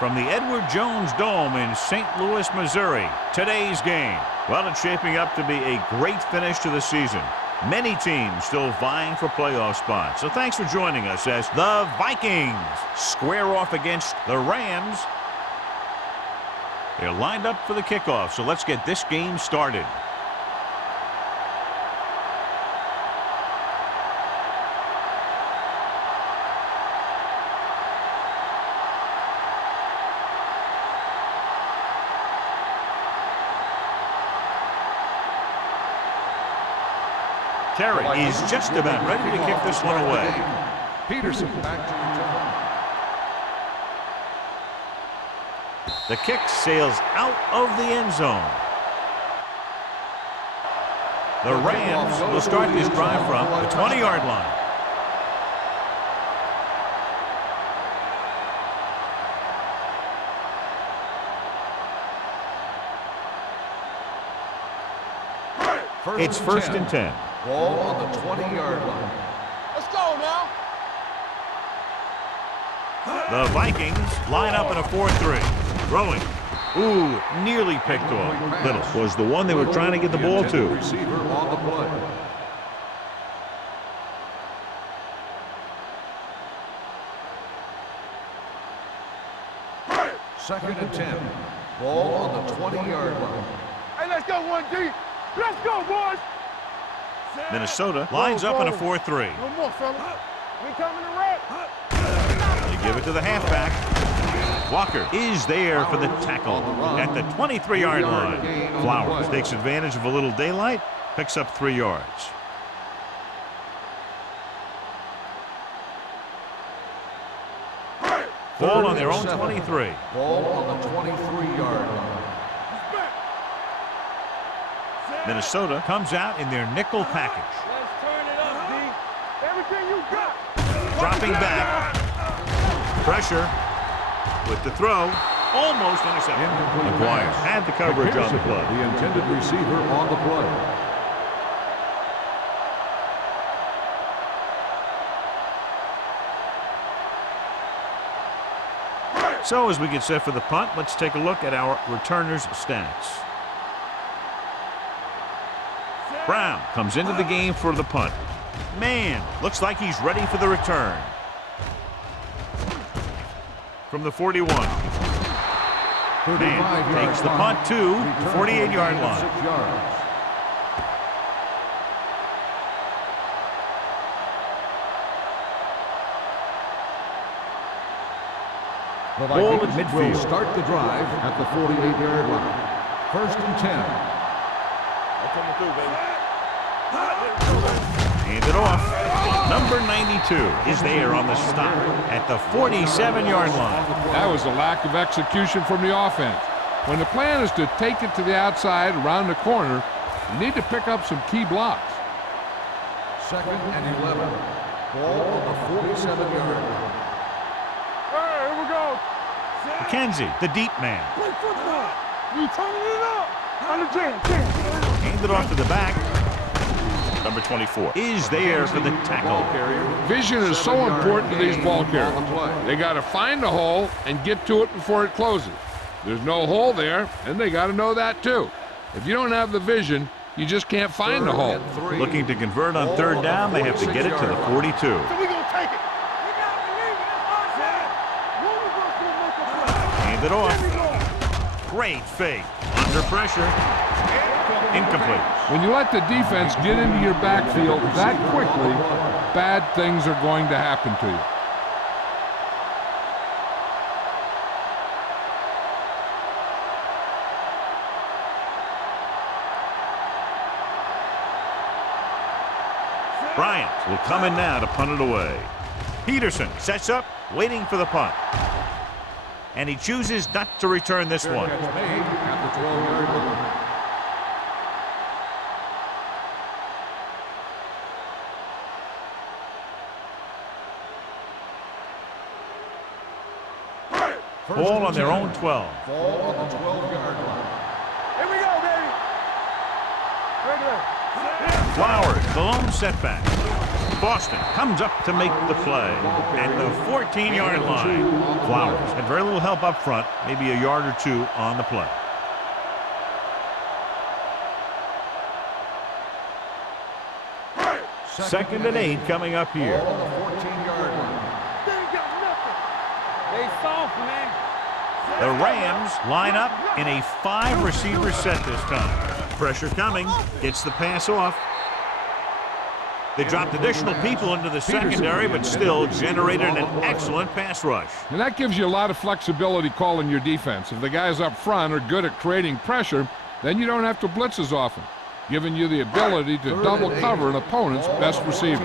From the Edward Jones Dome in St. Louis, Missouri, today's game. Well, it's shaping up to be a great finish to the season. Many teams still vying for playoff spots. So thanks for joining us as the Vikings square off against the Rams. They're lined up for the kickoff, so let's get this game started. Terry is just about ready to kick this one away. Peterson back to return. The kick sails out of the end zone. The Rams will start this drive from the 20-yard line. It's first and 10. Ball on the 20-yard line. Let's go now. The Vikings line up in a 4-3. Throwing. Ooh, nearly picked off. Little was the one they were trying to get the ball to. Receiver on the play. Second and 10. Ball on the 20-yard line. Hey, let's go 1D. Let's go, boys. Minnesota lines up in a 4-3. No more, fella. We coming to wreck. They give it to the halfback. Walker is there for the tackle at the 23-yard line. Flowers takes advantage of a little daylight, picks up 3 yards. Ball on their own 23. Ball on the 23-yard line. Minnesota comes out in their nickel package. Let's turn it up, D. Everything you got. Dropping back. Pressure with the throw. Almost intercepted. McGuire had the coverage on the play. The intended receiver on the play. So as we get set for the punt, let's take a look at our returners' stats. Brown comes into the game for the punt. Man, looks like he's ready for the return. From the 41. Man takes the punt to the 48-yard line. The Vikings will start the drive at the 48-yard line. First and 10. Coming through, baby. Hand it off. Number 92 is there on the stop at the 47-yard line. That was a lack of execution from the offense. When the plan is to take it to the outside around the corner, you need to pick up some key blocks. Second and 11. Ball on the 47-yard line. Hey, here we go. McKenzie, the deep man. Play football. You turning it up. On the jam. Hand it off to the back. Number 24 is there for the tackle. Vision is so important to these ball carriers. They got to find the hole and get to it before it closes. There's no hole there, and they got to know that too. If you don't have the vision, you just can't find the hole. Looking to convert on third down, they have to get it to the 42. So we gonna take it. We gotta believe it. Hand it off. Great fake. Under pressure. Incomplete. When you let the defense get into your backfield that quickly, bad things are going to happen to you. Bryant will come in now to punt it away. Peterson sets up, waiting for the punt. And he chooses not to return this one. Catch made at the 12-yard line. Ball on their own 12. Ball on the 12-yard line. Here we go, baby. Regular. Flowers, the lone setback. Boston comes up to make the play at the 14-yard line. Flowers had very little help up front, maybe a yard or two on the play. Second and 8 coming up here. Ball on the 14-yard line. They ain't got nothing. They soft, man. The Rams line up in a 5-receiver set this time. Pressure coming. Gets the pass off. They dropped additional people into the secondary, but still generated an excellent pass rush. And that gives you a lot of flexibility calling your defense. If the guys up front are good at creating pressure, then you don't have to blitz as often, giving you the ability to double cover an opponent's best receiver.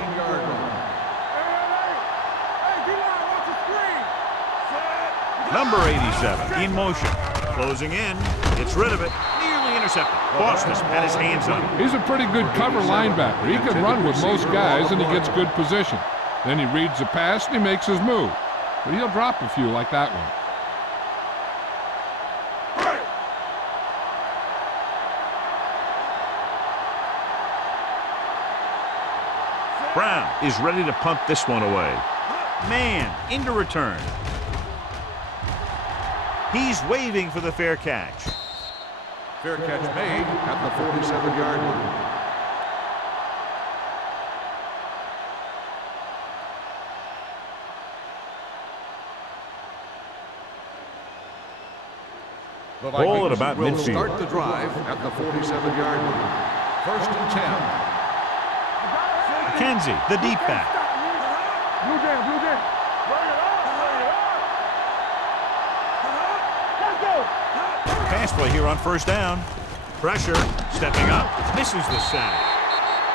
Number 87 in motion. Closing in. Gets rid of it. Nearly intercepted. Boston had his hands on it. He's a pretty good cover linebacker. He can run with most guys, and he gets good position. Then he reads the pass, and he makes his move. But he'll drop a few like that one. Brown is ready to punt this one away. Man into return. He's waving for the fair catch. Fair catch made at the 47-yard line. Ball at about will midfield. Start the drive at the 47-yard line. First and 10. McKenzie, the deep back. Blue game, blue game. Bring it up, bring it up. Let's go. Pass play here on first down. Pressure, stepping up, misses the sack.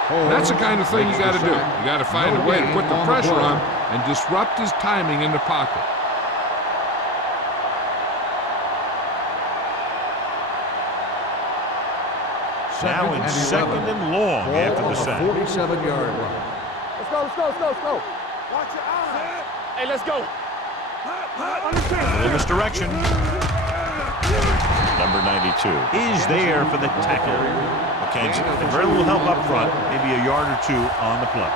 That's the kind of thing you got to do. You got to find a way to put the pressure on and disrupt his timing in the pocket. Now in second and long after the sack. 47-yard line. Let's go, let's go, let's go, let's go. Watch your eyes. Hey, let's go. Understand. A little misdirection. Number 92 is there for the tackle. McKenzie had very little help up front, maybe a yard or two on the play.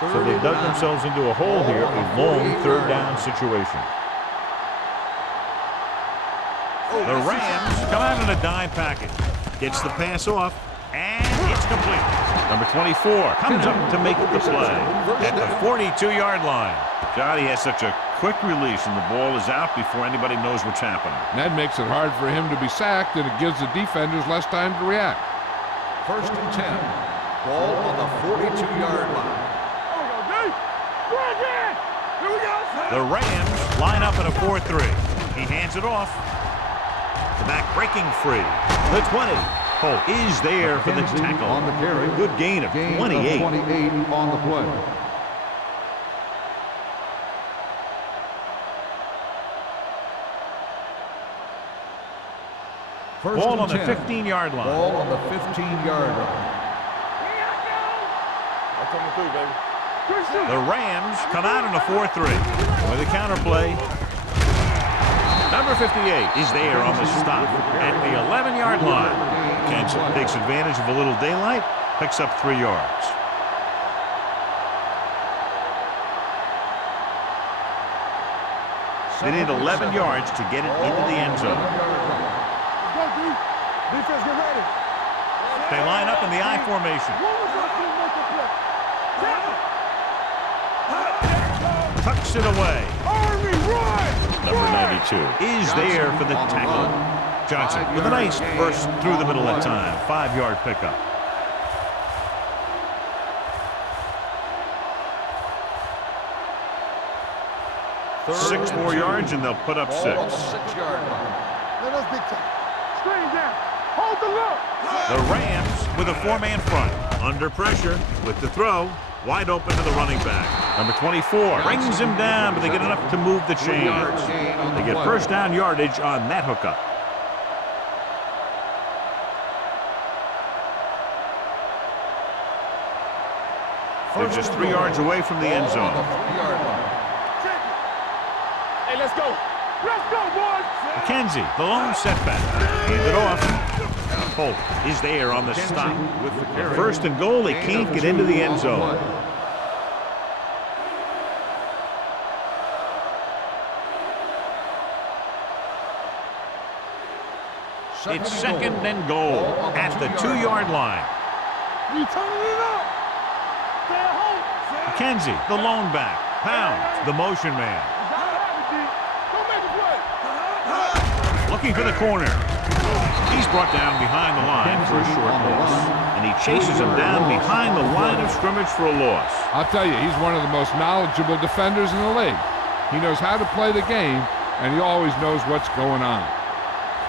So they dug themselves into a hole here, a long third down situation. The Rams come out in a dime package. Gets the pass off, and it's complete. Number 24 comes up to make the play at the 42-yard line. God, he has such a quick release, and the ball is out before anybody knows what's happening. And that makes it hard for him to be sacked, and it gives the defenders less time to react. First and 10. Ball on the 42-yard line. The Rams line up in a 4-3. He hands it off. The back breaking free. The 20. Holt is there for the tackle. On the carry. Good gain of 28. 28 on the play. First Ball and on the 10. 15-yard line. Ball on the 15-yard line. I'm coming through, baby. The Rams come out in a 4-3. With a counterplay. Number 58 is there on the stop at the 11-yard line. McKenzie takes advantage of a little daylight, picks up 3 yards. They need 11 yards to get it into the end zone. Defense, get ready. They line up in the I formation. Tucks it away. Army, run! Number 92 is there for the tackle. Johnson with a nice burst through the middle that time. 5-yard pickup. Six more yards and they'll put up 6. 6-yard line. Let us big time. Screen down. Hold the look. The Rams with a 4-man front. Under pressure with the throw. Wide open to the running back. Number 24 brings him down, but they get enough to move the chains. They get first down yardage on that hookup. They're just 3 yards away from the end zone. Hey, let's go. Let's go, boys. McKenzie, the lone setback. Hand it off. Holt is there on the stop. With the carry. First and goal, they can't get into the end zone. It's second and goal at the 2-yard line. You turning it up. Stay at home. McKenzie, the lone back. Pounds, the motion man. Go make a play. Looking for the corner. He's brought down behind the line for a short loss. And he chases him down behind the line of scrimmage for a loss. I'll tell you, he's one of the most knowledgeable defenders in the league. He knows how to play the game, and he always knows what's going on.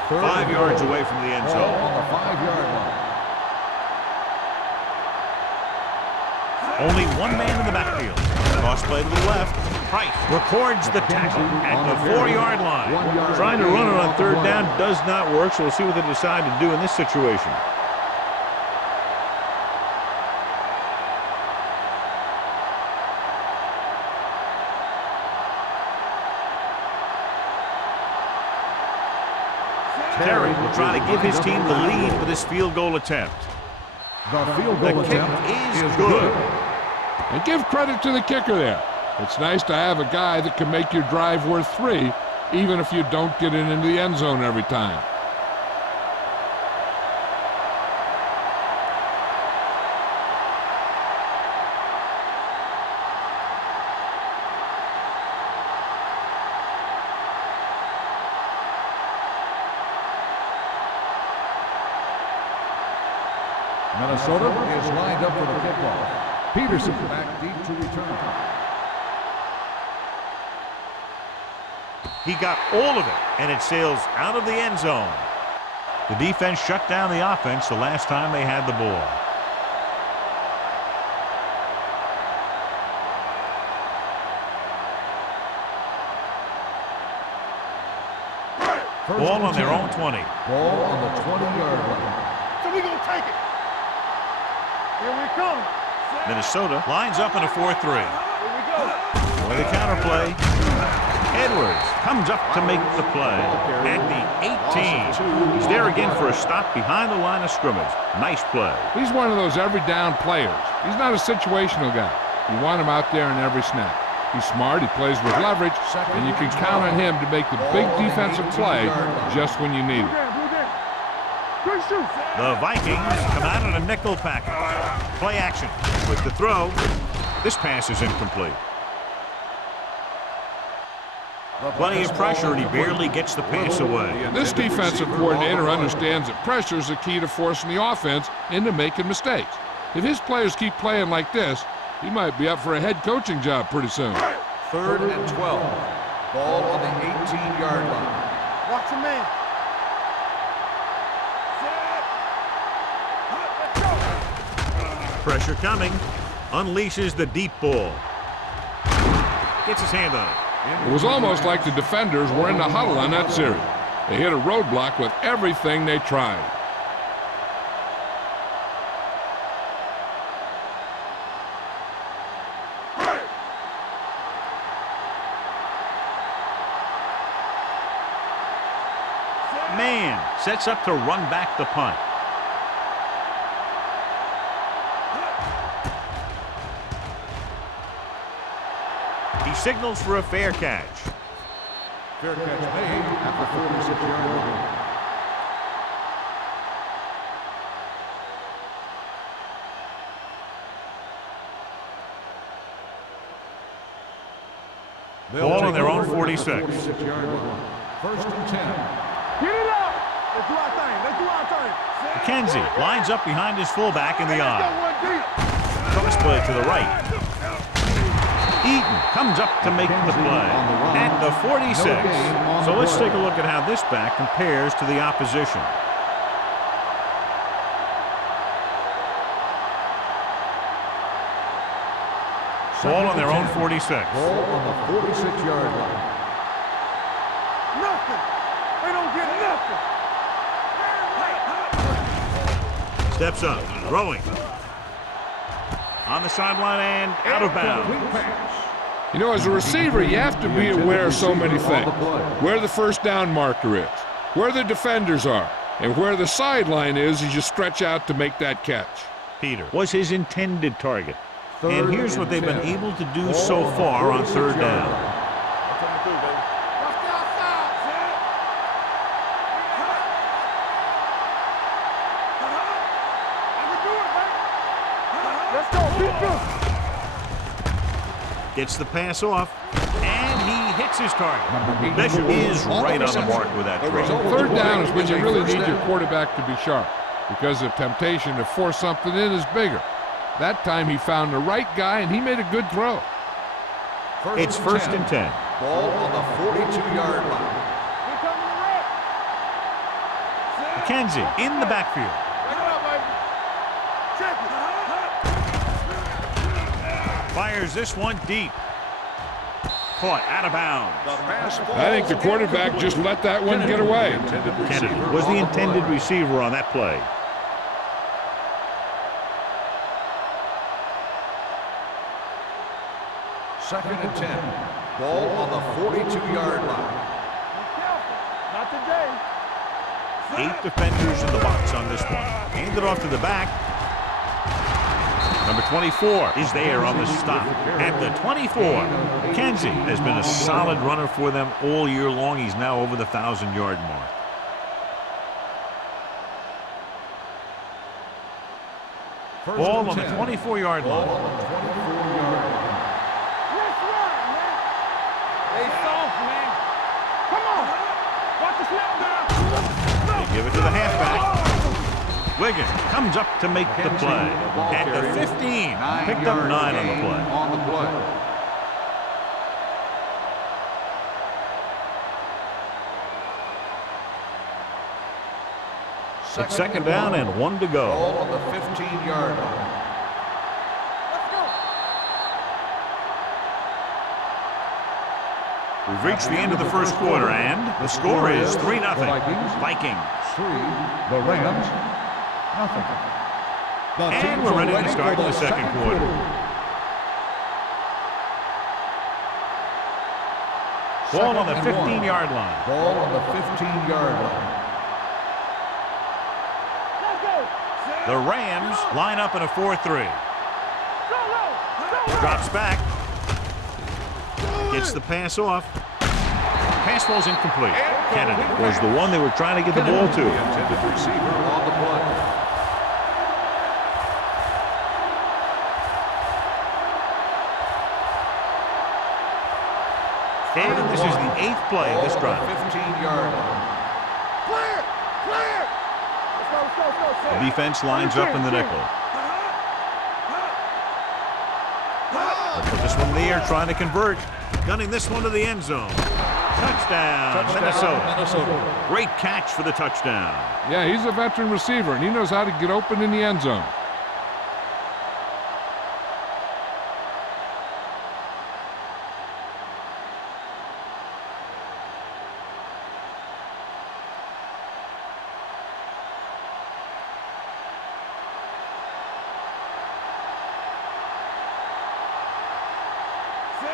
5 yards away from the end Ball zone. on the 5-yard line. Only one man in the backfield. Cross play to the left. Price records the tackle at the 4-yard line. Trying to run it on third down does not work, so we'll see what they decide to do in this situation. Terry will try to give his team the lead with this field goal attempt. The field The goal kick attempt is good. And give credit to the kicker there. It's nice to have a guy that can make your drive worth 3, even if you don't get it into the end zone every time. Minnesota is lined up for the kickoff. Peterson back deep to return. He got all of it, and it sails out of the end zone. The defense shut down the offense the last time they had the ball. Ball on their own 20. Ball on the 20-yard line. So we gonna take it. Here we come. Minnesota lines up in a 4-3. Here we go. With a counterplay. Edwards comes up to make the play at the 18. He's there again for a stop behind the line of scrimmage. Nice play. He's one of those every down players. He's not a situational guy. You want him out there in every snap. He's smart, he plays with leverage, and you can count on him to make the big defensive play just when you need it. Good shoot. The Vikings come out in a nickel package. Play action with the throw. This pass is incomplete. Plenty of pressure, and he barely gets the pass away. This defensive coordinator understands that pressure is the key to forcing the offense into making mistakes. If his players keep playing like this, he might be up for a head coaching job pretty soon. 3rd and 12. Ball on the 18-yard line. Watch your man. Pressure coming. Unleashes the deep ball. Gets his hand on it. It was almost like the defenders were in the huddle on that series. They hit a roadblock with everything they tried. Man sets up to run back the punt. He signals for a fair catch. Fair catch made at the 46-yard line. Ball on their own 46. 46-yard line. 1st and 10. Get it up. Let's do our thing. Let's do our thing. McKenzie lines up behind his fullback in the Let's eye. go one deep. Cross play to the right. Eaton comes up to make the play at the 46. So let's take a look at how this back compares to the opposition. Ball on their own 46. Ball on the 46-yard line. Nothing. They don't get nothing. Steps up, throwing. On the sideline and out of bounds. Complete pass. You know, as a receiver, you have to be aware of so many things. Where the first down marker is, where the defenders are, and where the sideline is as you stretch out to make that catch. Peter was his intended target. And here's what they've been able to do so far on third down. Gets the pass off, and he hits his target. Bishop is right on the mark with that throw. Third down is when you really need your quarterback to be sharp, because the temptation to force something in is bigger. That time he found the right guy, and he made a good throw. It's first and 10. Ball on the 42-yard line. McKenzie in the backfield. Fires this one deep. Caught out of bounds. I think the quarterback just let that one get away. Kennedy was the intended receiver on that play. Second and 10. Ball on the 42-yard line. Not today. 8 defenders in the box on this one. Handed off to the back. Number 24 is there on the stop at the 24. McKenzie has been a solid runner for them all year long. He's now over the 1,000-yard mark. Ball on the 24-yard line. Stay soft, man. Come on. Watch the snap. They give it to the halfback. Wiggins comes up to make the play. At the 15, picked up 9 on the play. It's second down and 1 to go. Ball on the 15-yard line. We've reached the end of the first quarter, and the score is 3-0. Vikings. 3, the Rams, nothing. And we're ready to start the second quarter. Ball on the 15-yard line. Ball on the 15-yard line. The Rams line up in a 4-3. Drops back. Gets the pass off. Pass ball's incomplete. Kennedy was the one they were trying to get the ball to. The intended receiver on the play. And this is the 8th play of this drive. 15-yard line. Clear! Clear! Let's go. The defense lines up in the nickel. They'll put this one in the air, trying to convert. Gunning this one to the end zone. Touchdown, Minnesota. Great catch for the touchdown. Yeah, he's a veteran receiver, and he knows how to get open in the end zone.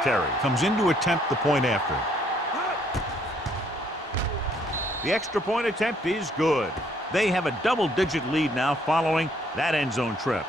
Terry comes in to attempt the point after. The extra point attempt is good. They have a double-digit lead now following that end zone trip.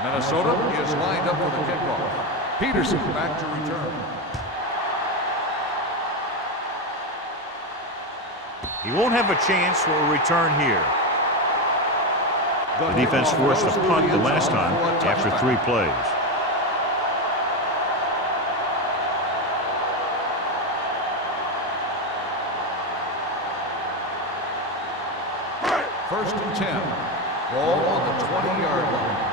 Minnesota is lined up for the kickoff. Peterson back to return. He won't have a chance for a return here. The defense forced a punt the last time after 3 plays. First and 10. Ball on the 20-yard line.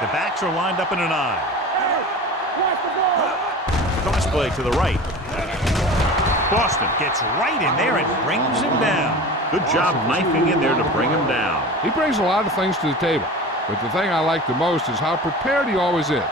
The backs are lined up in an I. Cross play to the right. Boston gets right in there and brings him down. Good job knifing in there to bring him down. He brings a lot of things to the table, but the thing I like the most is how prepared he always is.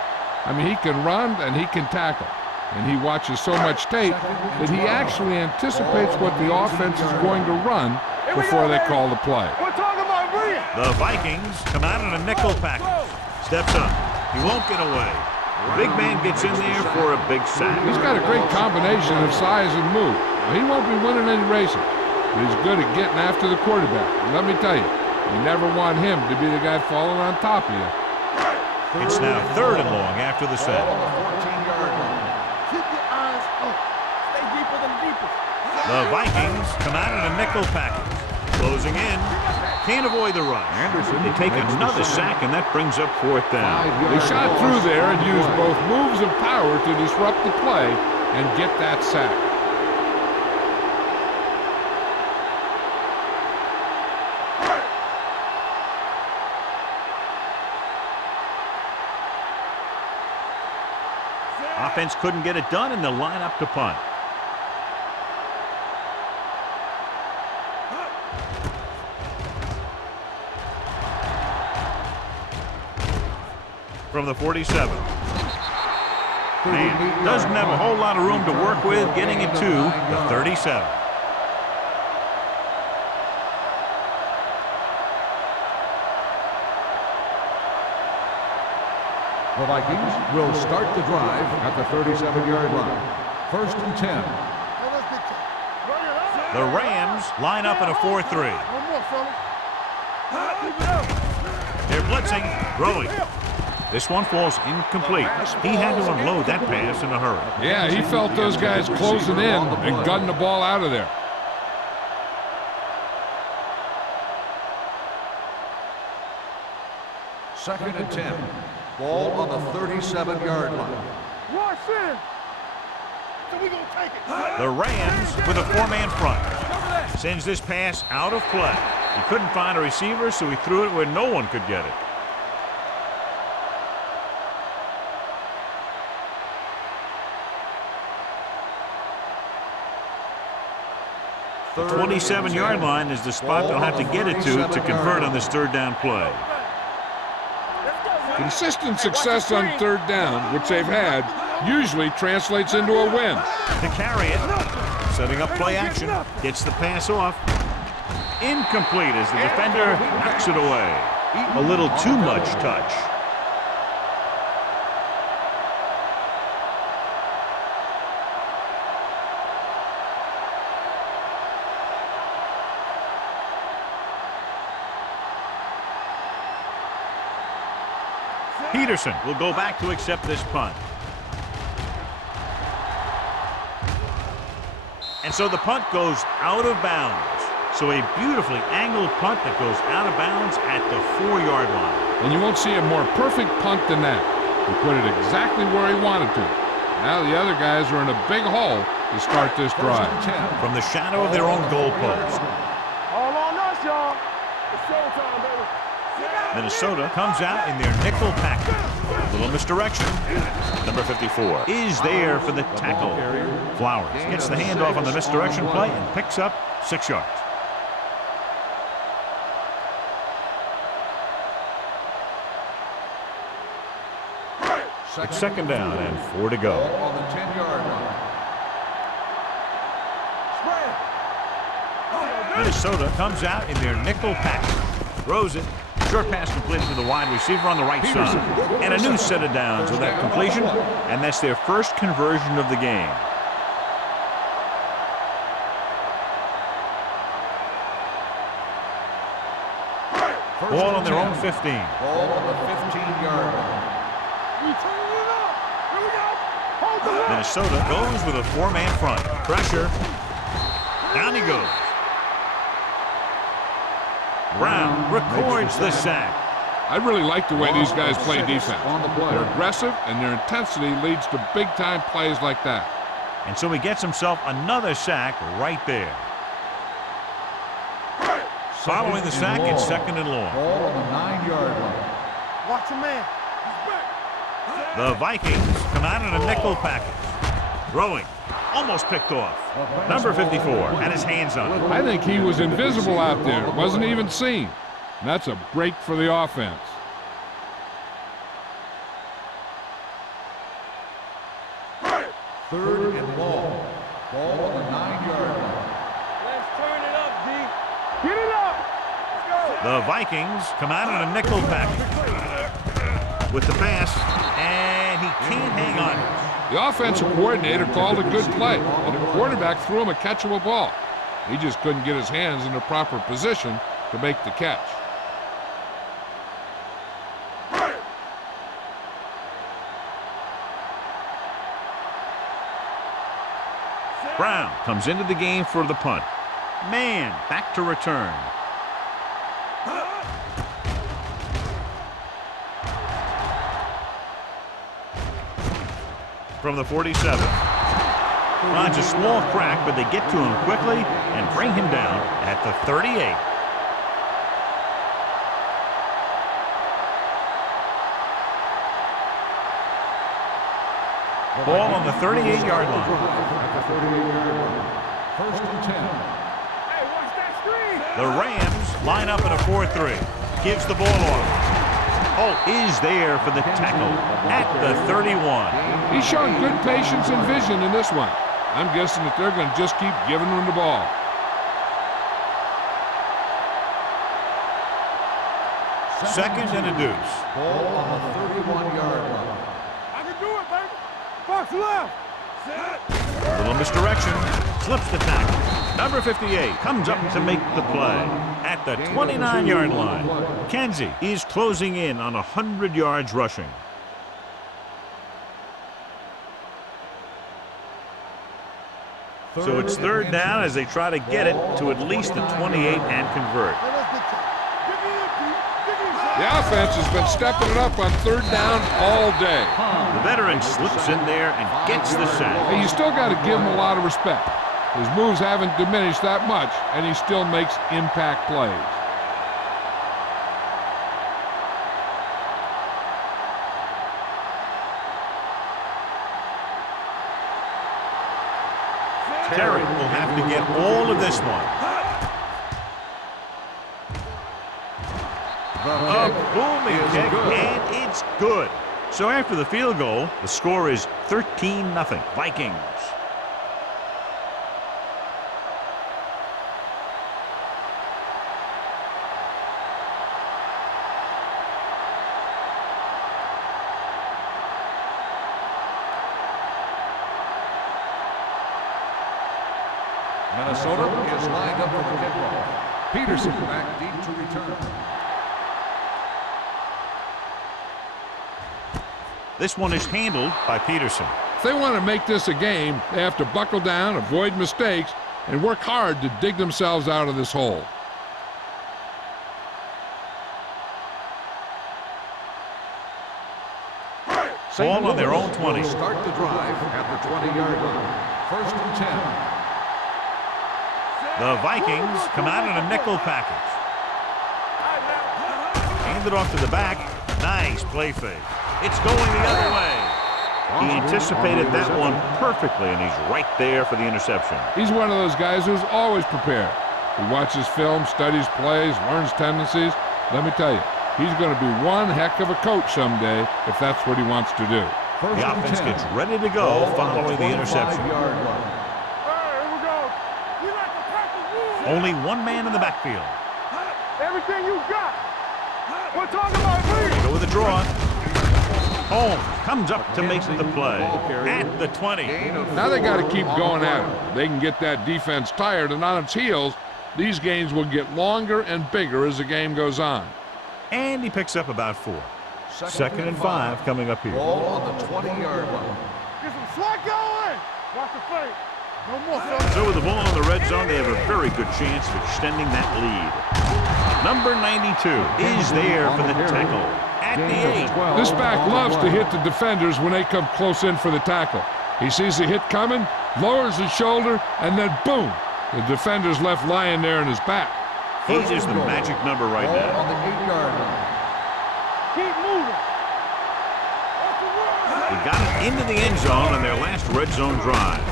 I mean, he can run and he can tackle, and he watches so much tape that he actually anticipates what the offense is going to run before they call the play. We're talking about Bria. The Vikings come out in a nickel package. Steps up. He won't get away. The big man gets in there for a big sack. He's got a great combination of size and move. Now, he won't be winning any races, but he's good at getting after the quarterback. And let me tell you, you never want him to be the guy falling on top of you. It's now 3rd and long after the sack. Keep your eyes up. Stay deeper than deepest. The Vikings come out in a nickel package. Closing in. Can't avoid the rush. They take another sack, and that brings up 4th down. They shot through there and used both moves and power to disrupt the play and get that sack. Offense couldn't get it done, and they'll line up to punt. From the 47. Man, doesn't have a whole lot of room to work with, getting it to the 37. The Vikings will start the drive at the 37-yard line. 1st and 10. The Rams line up in a 4-3. One more, fellas. They're blitzing, throwing. This one falls incomplete. He had to unload that pass in a hurry. Yeah, he felt those guys closing in and gunning the ball out of there. Second and 10. Ball on the 37-yard line. Rush in. So we gonna take it. The Rams with a 4-man front. Sends this pass out of play. He couldn't find a receiver, so he threw it where no one could get it. The 27-yard line is the spot they'll have to get it to convert on this 3rd down play. Consistent success on 3rd down, which they've had, usually translates into a win. To carry it, setting up play action, gets the pass off. Incomplete as the defender knocks it away. A little too much touch. Peterson will go back to accept this punt. And so the punt goes out of bounds. So a beautifully angled punt that goes out of bounds at the 4-yard line. And you won't see a more perfect punt than that. He put it exactly where he wanted to. Now the other guys are in a big hole to start this drive. From the shadow of their own goalpost. All on us, y'all. It's showtime, baby. Minnesota comes out in their nickel package. A little misdirection. Number 54 is there for the tackle. Flowers gets the handoff on the misdirection play and picks up 6 yards. It's 2nd down and 4 to go. On the 10-yard line. Minnesota comes out in their nickel package. Throws it. Short pass completed to the wide receiver on the right side. And a new set of downs with that completion. And that's their first conversion of the game. Ball on their own 15. Ball on the 15-yard line. We turning it up. Here we go. Hold the line. Minnesota goes with a 4-man front. Pressure. Down he goes. Brown records the sack. I really like the way these guys play defense. They're aggressive, and their intensity leads to big-time plays like that. And so he gets himself another sack right there. Following the sack, it's 2nd and long. Ball on the 9-yard line. Watch your man. He's back. The Vikings come out in a nickel package. Throwing. Almost picked off. Number 54 had his hands on it. I think he was invisible out there. Wasn't even seen. And that's a break for the offense. Third and long. Ball on the 9-yard line. Let's turn it up, D. Get it up. Let's go. The Vikings come out in a nickel package with the pass, and he can't hang on. The offensive coordinator called a good play, and the quarterback threw him a catchable ball. He just couldn't get his hands in the proper position to make the catch. Brown comes into the game for the punt. Man, back to return. From the 47. Finds a small crack, but they get to him quickly and bring him down at the 38. Ball on the 38-yard line. First and 10. Hey, watch that screen. The Rams line up in a 4-3. Gives the ball off. Oh, is there for the tackle at the 31. He's shown good patience and vision in this one. I'm guessing that they're going to just keep giving him the ball. Second and a deuce. Ball on the 31-yard line. I can do it, baby. Fox left. A little misdirection. Slips the tackle. Number 58 comes up to make the play at the 29-yard line. Kenzie is closing in on 100 yards rushing. So it's third down as they try to get it to at least the 28 and convert. The offense has been stepping it up on third down all day. The veteran slips in there and gets the sack. Hey, you still got to give him a lot of respect. His moves haven't diminished that much, and he still makes impact plays. Terry will have to get all of this one. A booming kick, and it's good. So after the field goal, the score is 13-0 Vikings. Minnesota is lined up for the kickoff. Peterson back deep to return. This one is handled by Peterson. If they want to make this a game, they have to buckle down, avoid mistakes, and work hard to dig themselves out of this hole. Ball on their own 20. Start the drive at the 20-yard line. First and 10. The Vikings come out in a nickel package. Hand it off to the back. Nice play fake. It's going the other way. He anticipated that one perfectly, and he's right there for the interception. He's one of those guys who's always prepared. He watches film, studies plays, learns tendencies. Let me tell you, he's going to be one heck of a coach someday if that's what he wants to do. The offense gets ready to go following the interception. Only one man in the backfield. Everything you got. We're talking about me. Go with the draw. Holmes comes up to make the play at the 20. Now they got to keep going at it. They can get that defense tired and on its heels. These games will get longer and bigger as the game goes on. And he picks up about 4. Second and 5 coming up here. Ball on the 20-yard line. Get some slack going. Watch the fake. No more. So with the ball in the red zone, they have a very good chance of extending that lead. Number 92 is there for the tackle at the 8. This back loves to hit the defenders when they come close in for the tackle. He sees the hit coming, lowers his shoulder, and then boom, the defender's left lying there in his back. He is the magic number right Ball now. on the 8-yard line. Keep moving. He got it into the end zone on their last red zone drive.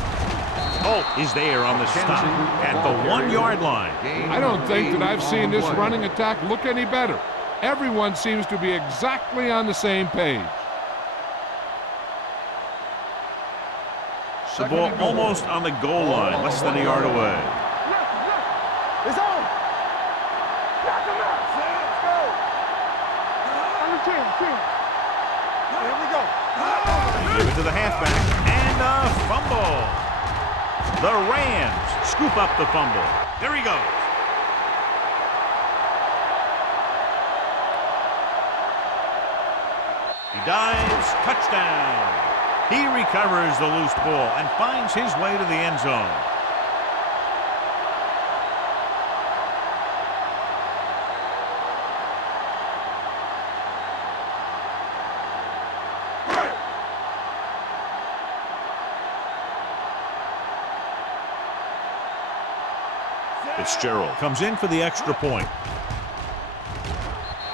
Holt is there on the stop at the 1-yard line. I don't think that I've seen this running attack look any better. Everyone seems to be exactly on the same page. The ball almost on the goal line, less than a yard away. It's on. Knock him out. Let's go. On the 10. Here we go. Give it to the halfback, and a fumble. The Rams scoop up the fumble. There he goes. He dives, touchdown. He recovers the loose ball and finds his way to the end zone. Fitzgerald comes in for the extra point.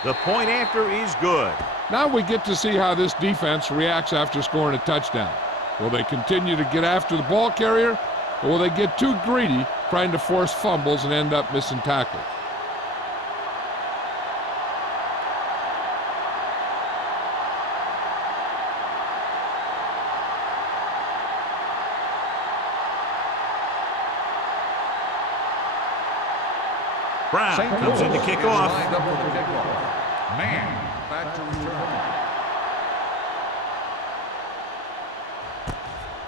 The point after is good. Now we get to see how this defense reacts after scoring a touchdown. Will they continue to get after the ball carrier, or will they get too greedy trying to force fumbles and end up missing tackles? Brown comes in to kick off. Man back to return.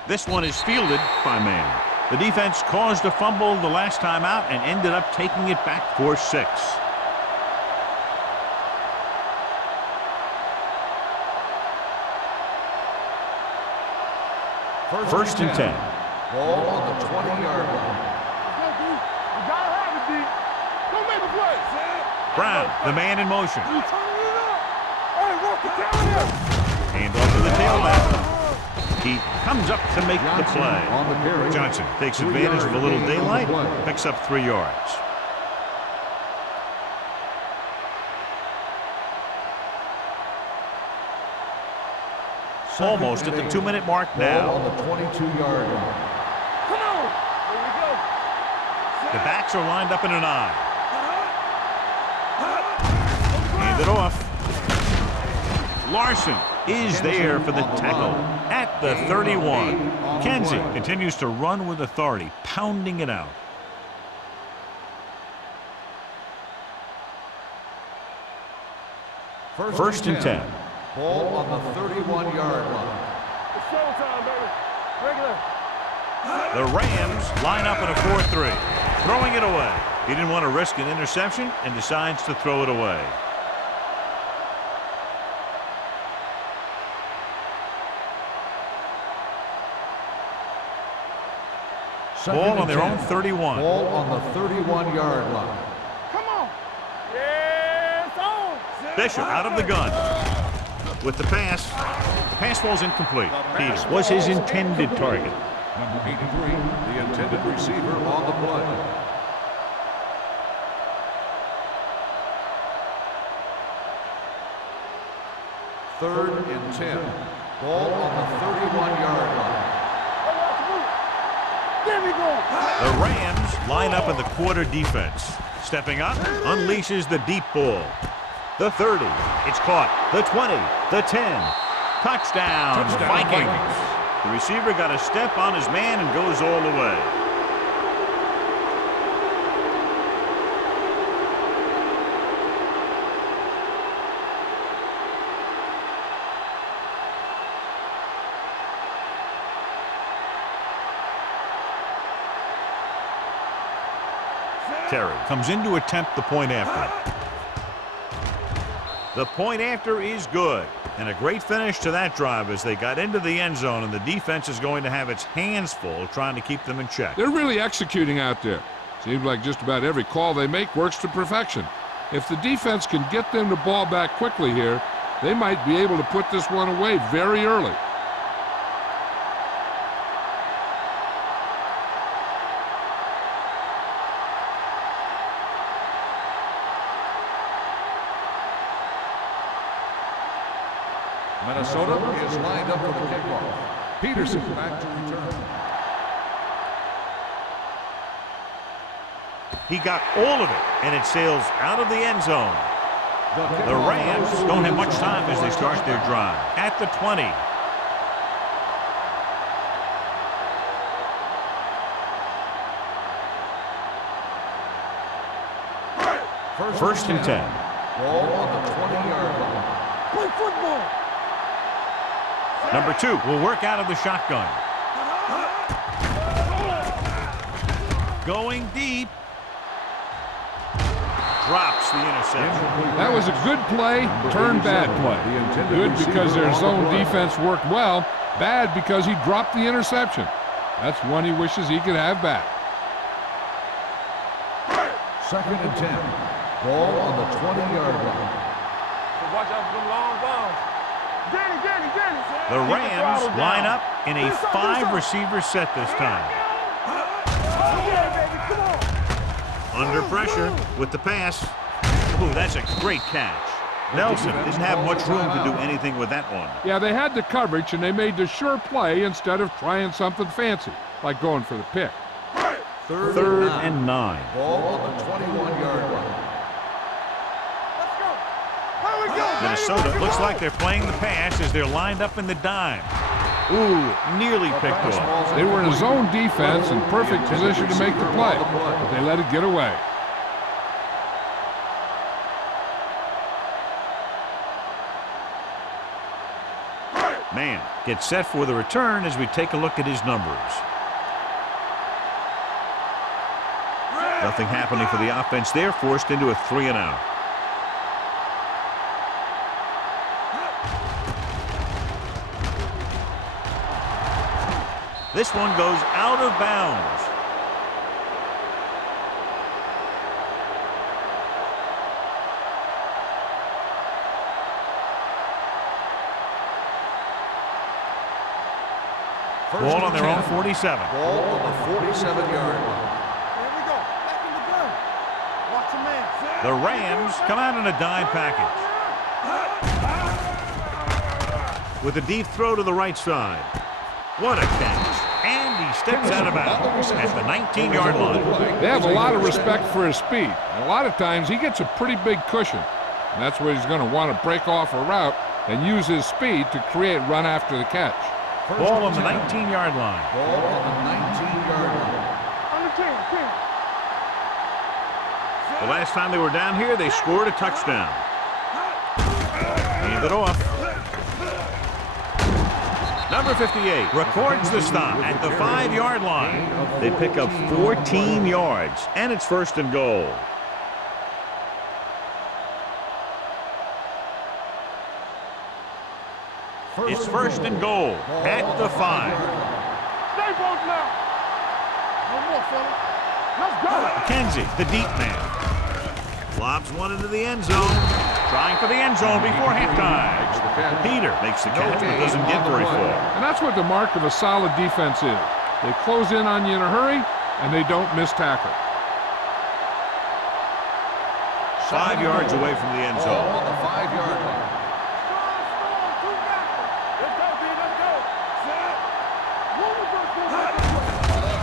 This one is fielded by Man. The defense caused a fumble the last time out and ended up taking it back for 6. First and 10. Ball on the 20-yard line. You gotta have it, D. Don't make a play. Brown, the man in motion. You turn it up. Hey, walk it down here. Hand off to the tailback. He comes up to make the Johnson play. on the carry. Johnson takes 3 advantage of a little yards gain on the daylight, play. picks up 3 yards. Almost at the 2-minute mark Ball now. on the 22-yard line. Come on. Here we go. The backs are lined up in an eye. Hand it off. Larson is there for the tackle at the 31. Kenzie continues to run with authority, pounding it out. First and 10. Ball on the 31-yard line. It's showtime, baby. Regular. The Rams line up in a 4-3, throwing it away. He didn't want to risk an interception and decides to throw it away. Ball on their own 31. Ball on the 31-yard line. Come on. Yeah, it's on. Bishop out of the gun. With the pass falls incomplete. Peters was his intended target. Number 83, the intended receiver on the play. Third and 10. Ball on the 31-yard line. There we go. The Rams line up in the quarter defense. Stepping up, unleashes the deep ball. The 30. It's caught. The 20. The 10. Touchdown, Vikings. The receiver got a step on his man and goes all the way. Terry comes in to attempt the point after. The point after is good. And a great finish to that drive as they got into the end zone, and the defense is going to have its hands full trying to keep them in check. They're really executing out there. Seems like just about every call they make works to perfection. If the defense can get them the ball back quickly here, they might be able to put this one away very early. Minnesota is lined up for the kickoff. Peterson back to return. He got all of it, and it sails out of the end zone. The Rams don't have much time as they start their drive. At the 20. First and 10. Ball on the 20-yard line. Play football. Number 2 will work out of the shotgun. Going deep. Drops the interception. That was a good play, turned bad play. Good because their zone defense worked well. Bad because he dropped the interception. That's one he wishes he could have back. Second and 10. Ball on the 20-yard line. So watch out for them long balls. Get it. The Rams line up in a 5-receiver set this time. Yeah, baby, come on. Under pressure with the pass. Ooh, that's a great catch. Nelson didn't have much room to do anything with that one. Yeah, they had the coverage, and they made the sure play instead of trying something fancy, like going for the pick. Third and 9. Ball on the 21-yard line. Let's go. Here we go. Minnesota looks like they're playing the pass as they're lined up in the dime. Ooh, nearly picked off. They were in a zone defense in perfect position to make the play, but they let it get away. Man gets set for the return as we take a look at his numbers. Nothing happening for the offense there, forced into a 3-and-out. This one goes out of bounds. Ball on their own 47. Ball on the 47-yard line. Here we go. Back in the gun. Watch a man. The Rams come out in a dime package. With a deep throw to the right side. What a catch. And he steps out of bounds at the 19-yard line. They have a lot of respect for his speed. And a lot of times he gets a pretty big cushion. And that's where he's going to want to break off a route and use his speed to create run after the catch. Ball on the 19-yard line. Ball on the 19-yard line. On the 10. The last time they were down here, they scored a touchdown. Hand it off. Number 58 records the stop at the 5-yard line. They pick up 14 yards, and it's first and goal. It's first and goal at the 5. Stay both now. No more, fella. Let's go. McKenzie, the deep man. Lobs one into the end zone. Trying for the end zone before halftime. Peter makes the catch but doesn't get very far. And that's what the mark of a solid defense is. They close in on you in a hurry, and they don't miss tackle. 5 yards away from the end zone. Ball on the 5-yard line.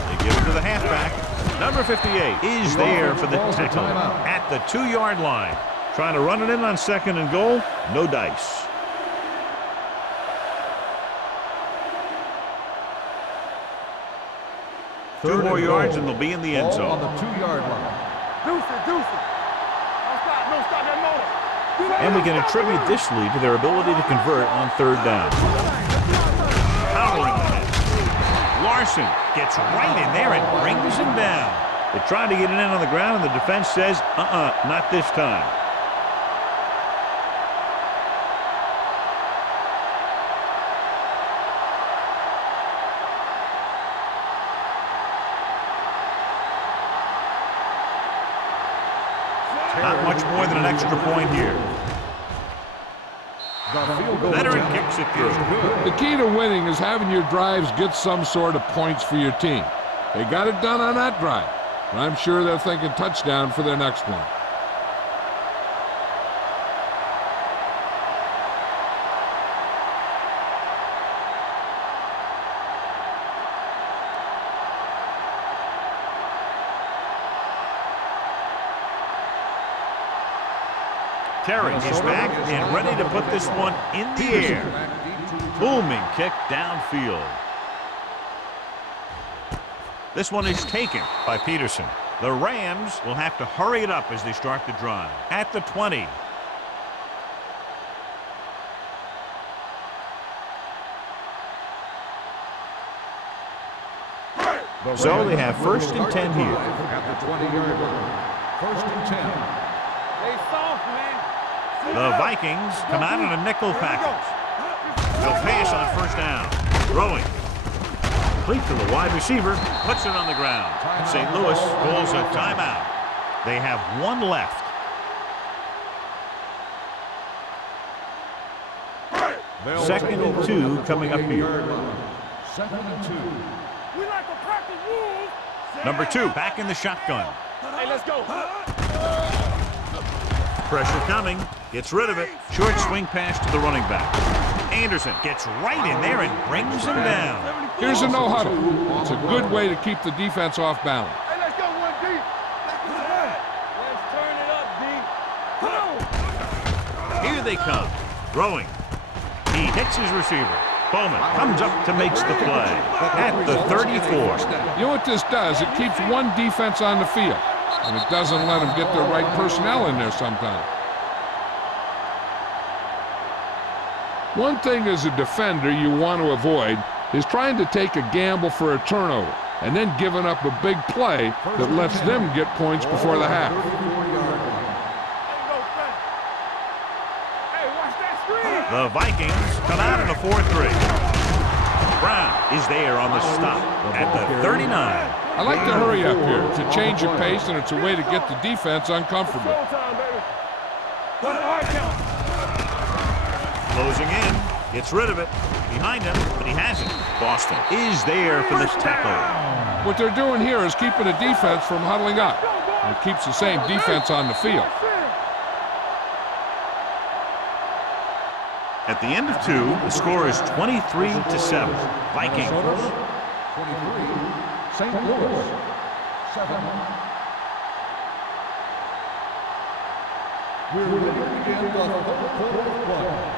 They give it to the halfback. Number 58 is there for the tackle at the 2-yard line. Trying to run it in on second and goal. No dice. Two more yards and they'll be in the end zone. Ball on the 2-yard line. Deuce it. Don't stop that motor. And we can attribute this lead to their ability to convert on third down. Powering ahead. Larson gets right in there and brings him down. They tried to get it in on the ground, and the defense says, not this time. Not much more than an extra point here. Veteran kicks it through. The key to winning is having your drives get some sort of points for your team. They got it done on that drive. And I'm sure they're thinking touchdown for their next one. Terry is back and ready to put this one in the air. Booming kick downfield. This one is taken by Peterson. The Rams will have to hurry it up as they start the drive. At the 20. So they have 1st and 10 here. At the 20-yard line. 1st and 10. They soft, man. The Vikings come out in a nickel package. They'll pass on 1st down. Throwing. Complete to the wide receiver. Puts it on the ground. St. Louis calls a timeout. They have one left. Second and 2 coming up here. 2nd and 2. We like to practice rules. Number 2 back in the shotgun. Hey, let's go. Pressure coming. Gets rid of it. Short swing pass to the running back. Anderson gets right in there and brings him down. Here's a no huddle. It's a good way to keep the defense off balance. Hey, let's go, 1D. Let's turn it up, D. Come on. Here they come. Throwing. He hits his receiver. Bowman comes up to make the play at the 34. You know what this does? It keeps one defense on the field, and it doesn't let them get the right personnel in there sometimes. One thing as a defender you want to avoid is trying to take a gamble for a turnover and then giving up a big play that lets them get points before the half. The Vikings come out in a 4-3. Brown is there on the stop at the 39. I like to hurry up here. It's a change of pace, and it's a way to get the defense uncomfortable. Closing in. Gets rid of it. Behind him, but he has it. Boston is there for the tackle. What they're doing here is keeping the defense from huddling up. And it keeps the same defense on the field. At the end of 2, the score is 23-7. Vikings. 23. St. Louis. 7. We're ready to begin the 3rd quarter of play.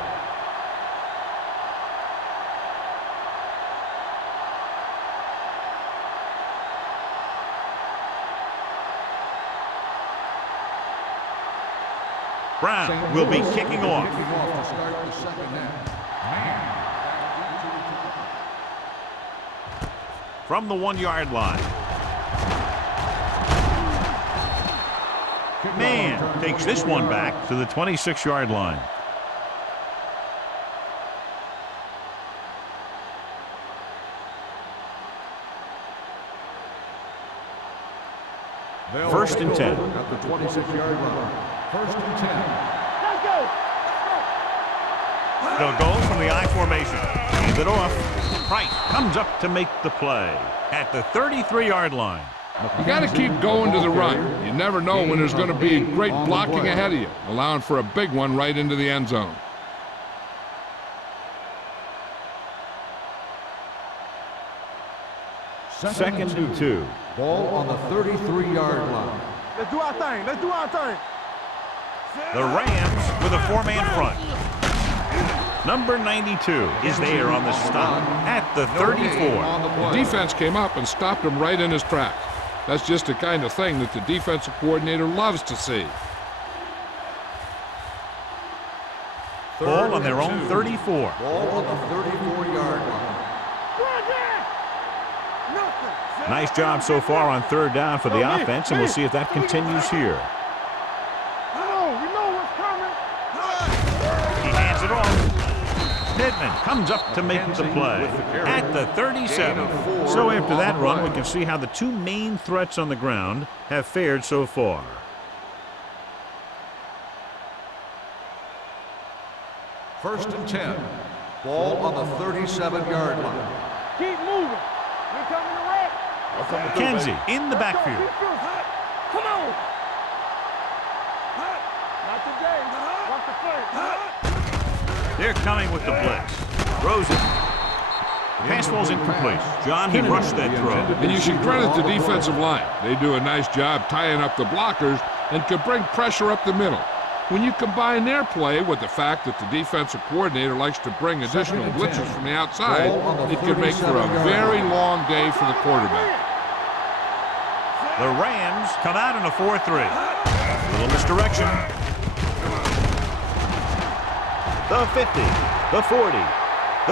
Brown will be kicking off. To start the 2nd half. From the 1-yard line. Man takes this one back to the 26-yard line. First and 10. At the 26-yard line. 1st and 10. Let's go. They'll go from the I formation. Hand it off. Price comes up to make the play at the 33-yard line. You got to keep going to the run. You never know when there's going to be great blocking ahead of you, allowing for a big one right into the end zone. Second and 2. Ball on the 33-yard line. Let's do our thing. Let's do our thing. The Rams with a 4-man front. Number 92 is there on the stop at the 34. The defense came up and stopped him right in his tracks. That's just the kind of thing that the defensive coordinator loves to see. Ball on their own 34. Ball on the 34-yard line. Nice job so far on 3rd down for the offense, and we'll see if that continues here. He hands it off. Pittman comes up to make the play at the 37. So after that run, we can see how the 2 main threats on the ground have fared so far. First and 10. Ball on the 37-yard line. Keep moving. We're coming to wreck. Kenzie in the backfield. Come on. Not today. Watch the play. They're coming with the blitz. Throws it. Pass falls incomplete. John, he rushed that throw. And you should credit the defensive line. They do a nice job tying up the blockers and can bring pressure up the middle. When you combine their play with the fact that the defensive coordinator likes to bring additional blitzes from the outside, it could make for a very long day for the quarterback. The Rams come out in a 4-3. Little misdirection. The 50, the 40,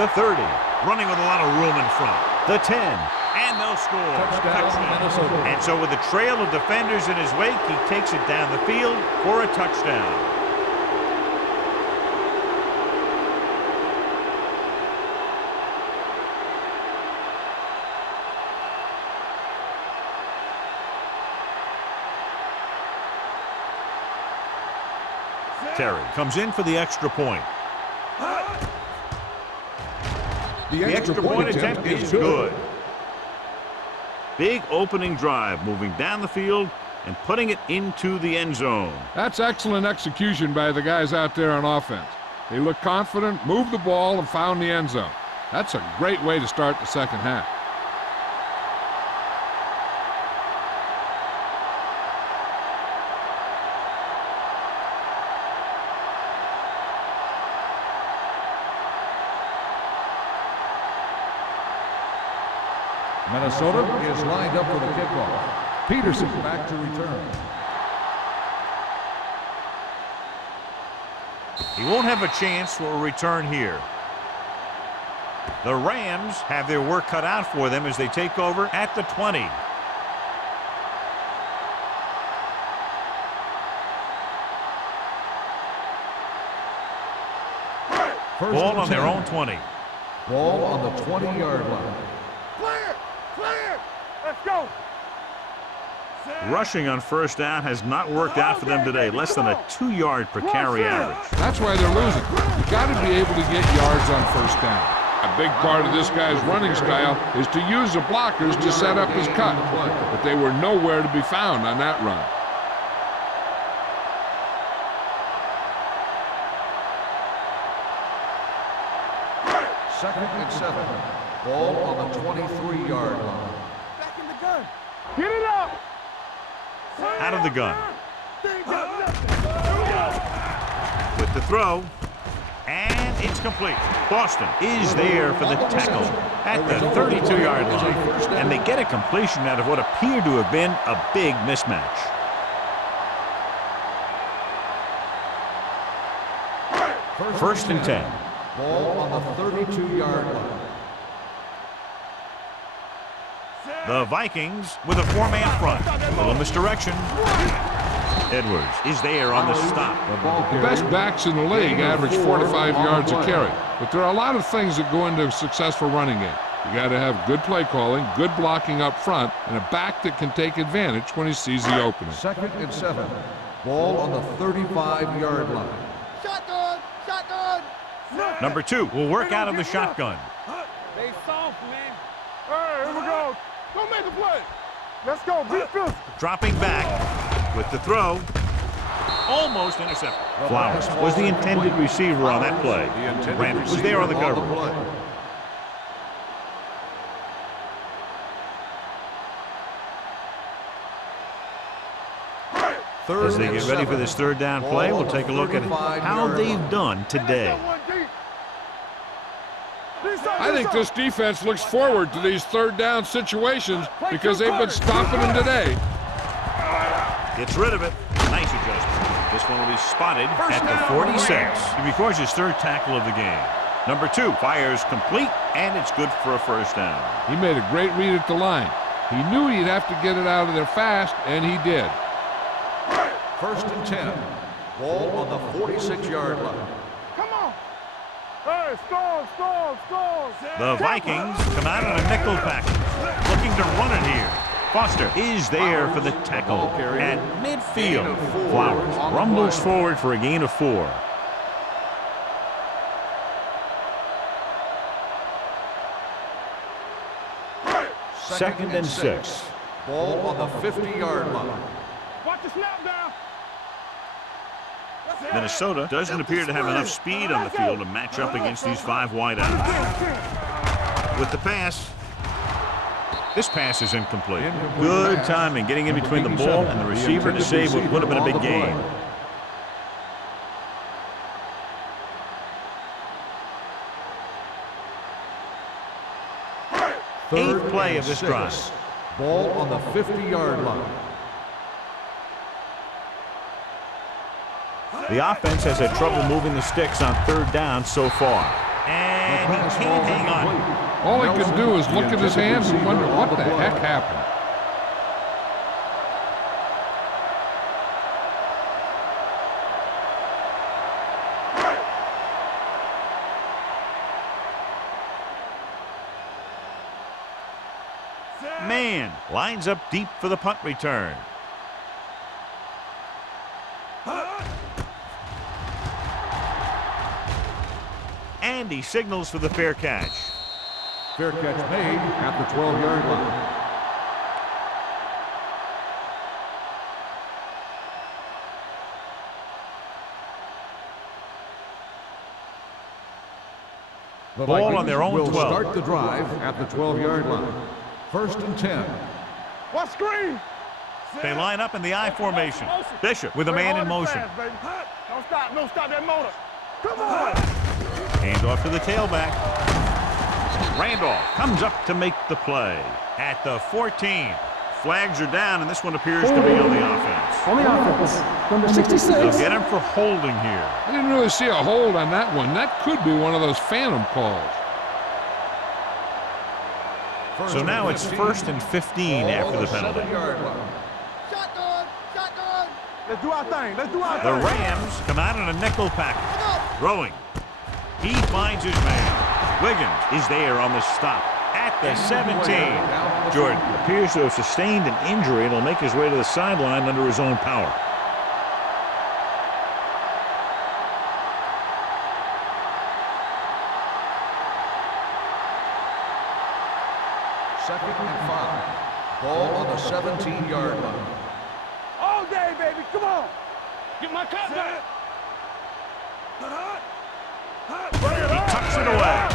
the 30. Running with a lot of room in front. The 10, and they'll score. Touchdown. And so with a trail of defenders in his wake, he takes it down the field for a touchdown. Terry comes in for the extra point. The extra point attempt is good. Big opening drive, moving down the field and putting it into the end zone. That's excellent execution by the guys out there on offense. They look confident, moved the ball, and found the end zone. That's a great way to start the second half. Minnesota is lined up for the kickoff. Peterson back to return. He won't have a chance for a return here. The Rams have their work cut out for them as they take over at the 20. Ball on their own 20. Ball on the 20-yard line. Clear! Let's go! Rushing on first down has not worked out for them today. Less than a 2-yard per carry average. That's why they're losing. You got to be able to get yards on first down. A big part of this guy's running style is to use the blockers to set up his cut. But they were nowhere to be found on that run. Second and 7. Ball on the 23-yard line. Back in the gun. Get it up! Out of the gun. With the throw. And it's complete. Boston is there for the tackle at the 32-yard line. And they get a completion out of what appeared to have been a big mismatch. First and 10. Ball on the 32-yard line. The Vikings with a 4-man front. A little misdirection. Edwards is there on the stop. The best backs in the league average 4 to 5 yards a carry. But there are a lot of things that go into a successful running game. You got to have good play calling, good blocking up front, and a back that can take advantage when he sees the opening. Second and 7. Ball on the 35-yard line. Shotgun! Number 2 will work out of the shotgun. They soft, man. Hey, here we go. Don't make a play. Let's go. Be physical. Dropping back with the throw. Almost intercepted. Flowers was the intended receiver on that play. Randall was there on the coverage. As they get ready for this third down play, we'll take a look at how they've done today. I think this defense looks forward to these third down situations because they've been stopping them today. Gets rid of it. Nice adjustment. This one will be spotted at the 46. He records his third tackle of the game. Number 2 fires complete, and it's good for a first down. He made a great read at the line. He knew he'd have to get it out of there fast, and he did. First and 10. Ball on the 46-yard line. Come on. Hey, score. The Vikings come out in a nickel package, looking to run it here. Foster is there for the tackle at midfield. Flowers rumbles forward for a gain of 4. Second and 6. Ball on the 50-yard line. Watch the snap down. Minnesota doesn't appear to have enough speed on the field to match up against these 5 wideouts. With the pass. This pass is incomplete. Good timing getting in between the ball and the receiver to save what would have been a big gain. 8th play of this drive. Ball on the 50-yard line. The offense has had trouble moving the sticks on 3rd down so far. And he can't hang on. All he can do is look at his hands and wonder what the heck happened. Man lines up deep for the punt return. And he signals for the fair catch. Fair catch made at the 12-yard line. The Ball on their own will 12. Start the drive at the 12-yard line. 1st and 10. What screen? They line up in the I formation. Bishop with a man in motion. Don't stop that motor. Come on. Hand off to the tailback. Randolph comes up to make the play at the 14. Flags are down, and this one appears to be on the offense. On the offense, number 66. They'll get him for holding here. I didn't really see a hold on that one. That could be one of those phantom calls. So now it's 1st and 15 after the penalty. Shotgun. Let's do our thing. The Rams come out in a nickel package. Throwing. He finds his man. Wiggins is there on the stop at the 17. Jordan appears to have sustained an injury and will make his way to the sideline under his own power. Second and 5. Ball on the 17-yard line. All day, baby. Come on. Get my cut back. He tucks it away.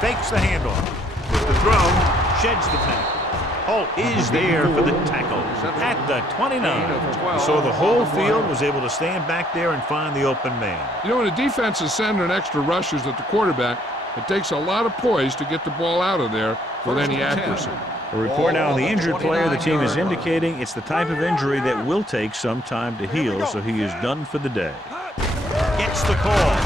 Fakes the handoff. The throw sheds the tackle. Holt is there for the tackle at the 29. So the whole field was able to stand back there and find the open man. You know, when a defense is sending extra rushers at the quarterback, it takes a lot of poise to get the ball out of there with any accuracy. A report now on the injured player. The team is indicating it's the type of injury that will take some time to heal, so he is done for the day. Gets the call.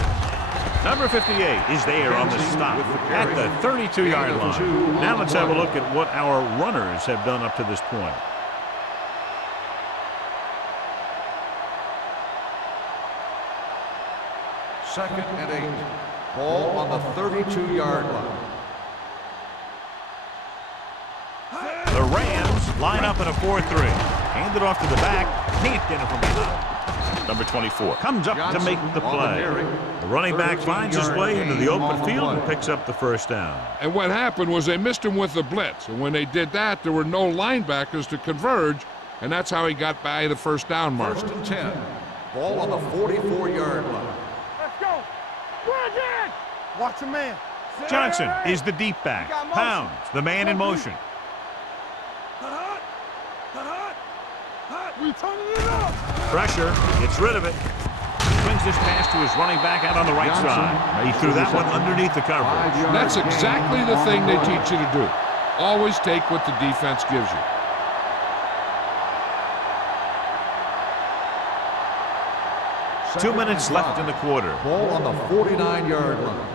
Number 58 is there on the stop at the 32-yard line. Now let's have a look at what our runners have done up to this point. Second and 8. Ball on the 32-yard line. The Rams line up in a 4-3. Hand it off to the back. Can't get it from behind. Number 24 comes up to make the play. The running back finds his way into the open field and picks up the first down. And what happened was they missed him with the blitz. And when they did that, there were no linebackers to converge, and that's how he got by the first down mark. 1st and 10. Ball on the 44-yard line. Let's go. Bridget! Watch a man. Johnson is the deep back. Pounds, the man in motion. We turning it up. Pressure, gets rid of it. Swings this pass to his running back out on the right side. He threw that one underneath the coverage. That's exactly the thing they teach you to do. Always take what the defense gives you. Second 2 minutes and left 5. in the quarter. Ball on the 49-yard line.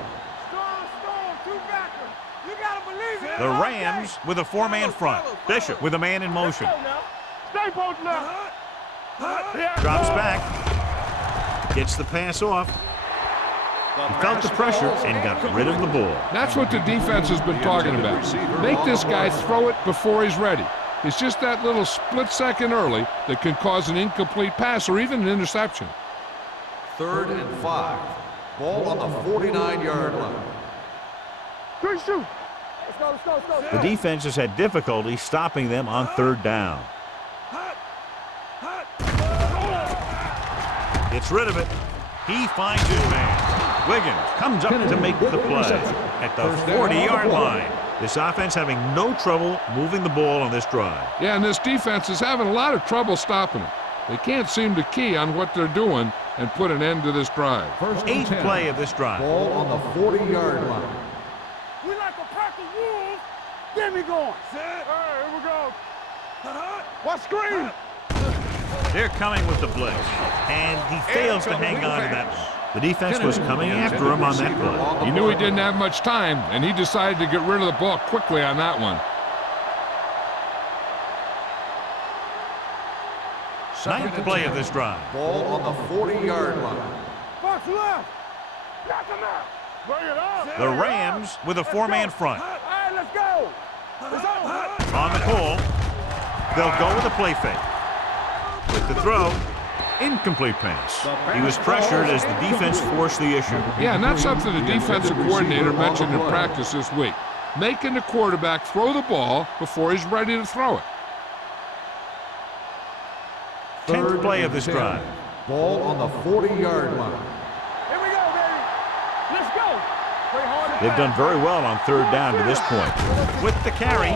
Storm, two backers. You gotta believe it. The Rams with a four-man front. Bishop with a man in motion. Stay both now. Drops back. Gets the pass off. He felt the pressure and got rid of the ball. That's what the defense has been talking about. Make this guy throw it before he's ready. It's just that little split second early that can cause an incomplete pass or even an interception. 3rd and 5. Ball on the 49-yard line. Quick shoot. Let's go. The defense has had difficulty stopping them on 3rd down. Gets rid of it. He finds his man. Wiggins comes up to make the play at the 40-yard line. This offense having no trouble moving the ball on this drive. Yeah, and this defense is having a lot of trouble stopping them. They can't seem to key on what they're doing and put an end to this drive. 8th play of this drive. Ball on the 40-yard line. We like a pack of wolves. Give me going. Set. Hey, here we go. What screen? They're coming with the blitz, and he fails to hang on to that one. The defense was coming after him on that play. He knew he didn't have much time, and he decided to get rid of the ball quickly on that one. Ninth play of this drive. Ball on the 40-yard line. Box left. Got them out. Bring it up. The Rams with a four-man front. All right, let's go. Let's go. On the call, they'll go with a play fake. With the throw, incomplete pass. He was pressured as the defense forced the issue. Yeah, and that's something the defensive coordinator mentioned in practice this week. Making the quarterback throw the ball before he's ready to throw it. 10th play of this drive. Ball on the 40-yard line. Here we go, baby. Let's go. Play hard. They've done very well on third down to this point. With the carry,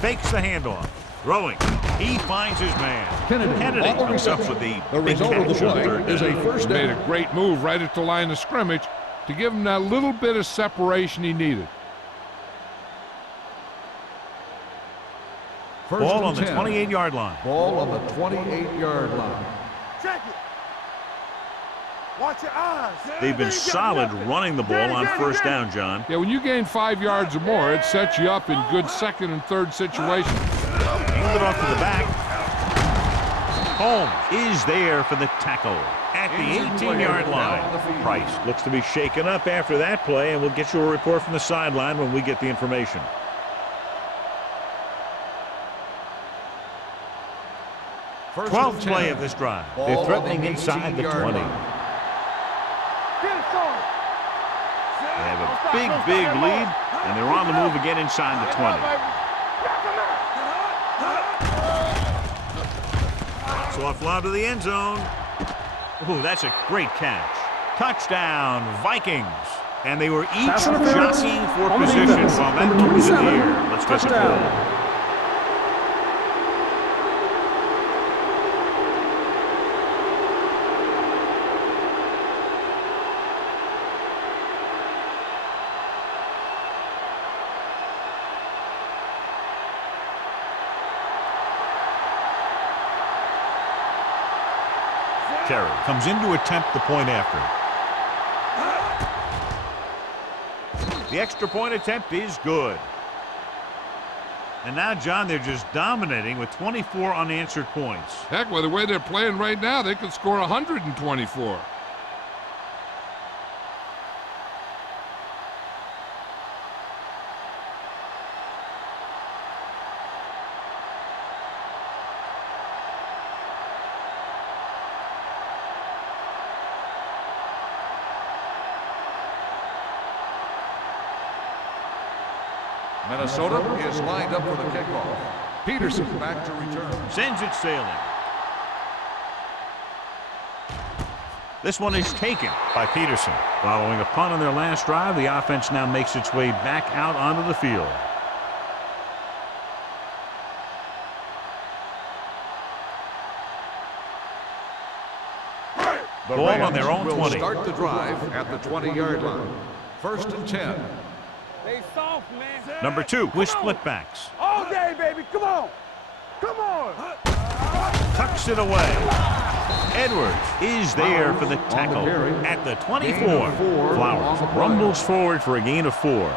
fakes the handoff. Throwing, he finds his man. Kennedy comes up with the big result of the catch on play third is a down. first Made down. a great move right at the line of scrimmage to give him that little bit of separation he needed. First Ball and on the 10. 28-yard line. Ball on the 28-yard line. Check it. Watch your eyes. They've been solid running the ball on first down, John. Yeah, when you gain 5 yards or more, it sets you up in good second and third situations. Handed off to the back. Holmes is there for the tackle at the 18-yard line. Price looks to be shaken up after that play, and we'll get you a report from the sideline when we get the information. First 12th and play 10. of this drive. Ball They're on threatening the inside the 18-yard 20. line. Get it, son. They have a big lead, and they're on the move again inside the 20. Soft lob to the end zone. Ooh, that's a great catch. Touchdown, Vikings. And they were each Pass interference jockeying for on the position defense. while that Number one was in the 27, air. Let's get the touchdown. ball. Terry comes in to attempt the point after. The extra point attempt is good. And now, John, they're just dominating with 24 unanswered points. Heck, with the way they're playing right now, they could score 124. Minnesota is lined up for the kickoff. Peterson back to return. Sends it sailing. This one is taken by Peterson. Following a punt on their last drive, the offense now makes its way back out onto the field. The Ball Rams on their own will 20. start the drive at the 20-yard line. First and 10. They soft, man. Number 2 with split backs. All day, baby. Come on. Come on. Tucks it away. Edwards is there for the tackle at the 24. Gain of 4 Flowers on the play. rumbles forward for a gain of 4.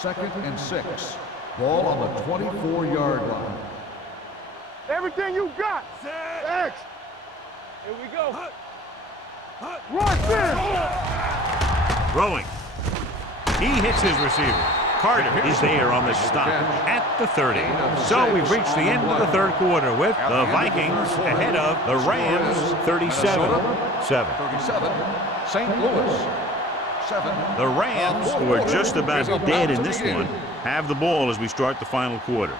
Second and 6. Ball on the 24-yard line. Everything you got. X. Here we go. Run this. Throwing. He hits his receiver. Carter is there on the stop at the 30. So we've reached the end of the third quarter with the Vikings ahead of the Rams 37-7. 37. St. Louis. 7. The Rams, who are just about dead in this one, have the ball as we start the final quarter.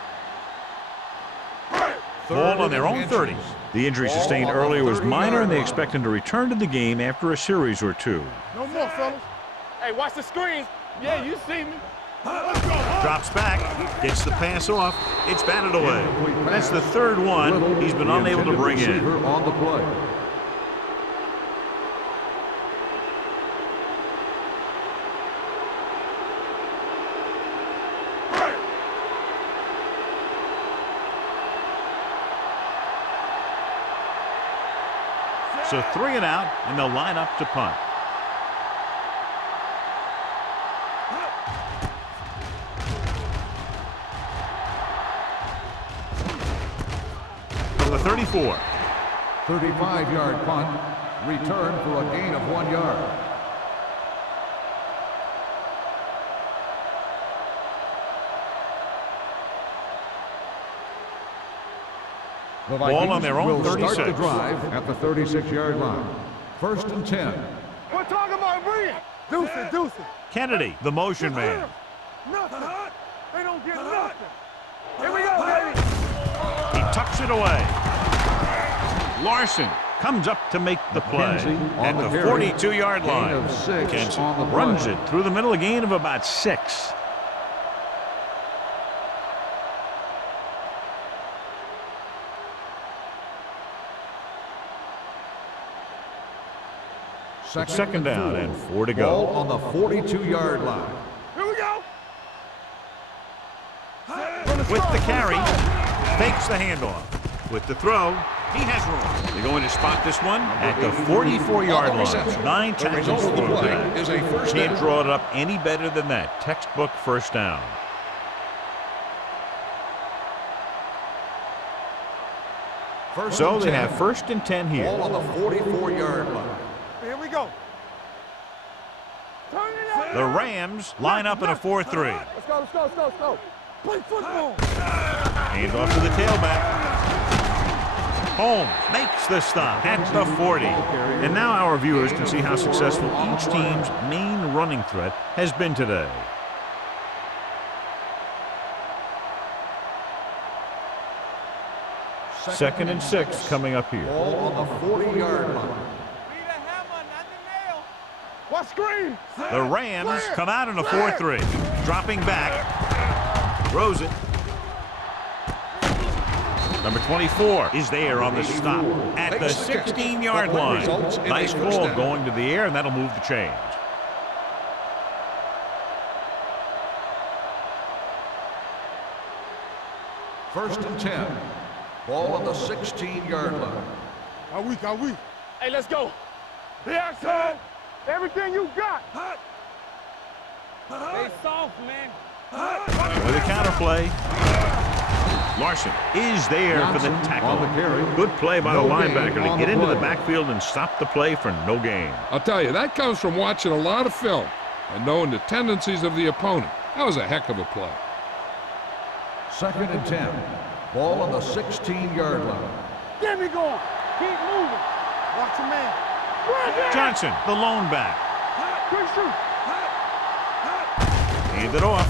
Ball on their own 30. The injury sustained earlier was minor, and they expect him to return to the game after a series or two. No more, fellas. Hey, watch the screen. Yeah, you see me. Drops back, gets the pass off. It's batted away. That's the third one he's been unable to bring in. On the play. So 3 and out, and they'll line up to punt. From the 34. 35-yard punt. Return for a gain of 1 yard. The Ball on their own will 36. start the drive at the 36-yard line. 1st and 10. We're talking about bringing. Deuce it, deuce it. Kennedy, the motion man. Nothing. They don't get nothing. Here we go, baby. He tucks it away. Larson comes up to make the play at the 42-yard line. Kenson runs it through the middle, a gain of about 6. Second down and 4 to go. Ball on the 42-yard line. Here we go. With the carry, fakes the handoff. With the throw, he has room. They're going to spot this one at the 44-yard line. 9 tackles for that. Is a first Can't down. draw it up any better than that. Textbook first down. So they have 1st and 10 here. Ball on the 44-yard line. Here we go. Turn it up. The Rams line up in a 4-3. Let's go, let's go, let's go, let's go. Play football. Hands off to the tailback. Holmes makes the stop at the 40. And now our viewers can see how successful each team's main running threat has been today. Second and 6 coming up here. Ball on the 40-yard line. What screen? The Rams come out in a 4-3. Dropping back. Throws it. Number 24 is there on the stop at the 16-yard line. Nice ball going to the air, and that'll move the chains. First and 10. Ball on the 16-yard line. Are we? Hey, let's go. Reaction. Everything you got. Stay soft, man. With a counterplay. Larson is there for the tackle. Good play by the linebacker to get into the backfield and stop the play for no gain. I'll tell you, that comes from watching a lot of film and knowing the tendencies of the opponent. That was a heck of a play. Second and 10. Ball on the 16-yard line. Get me going. Keep moving. Watch your man. Johnson, the lone back. Quick shoot. Hand it off.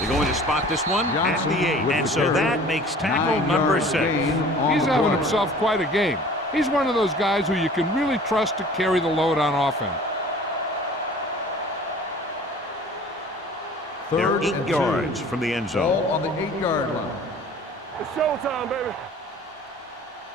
They're going to spot this one at the 8. And so that makes tackle number 6. He's having himself quite a game. He's one of those guys who you can really trust to carry the load on offense. They're 8 yards from the end zone. Ball on the 8-yard line. It's showtime, baby.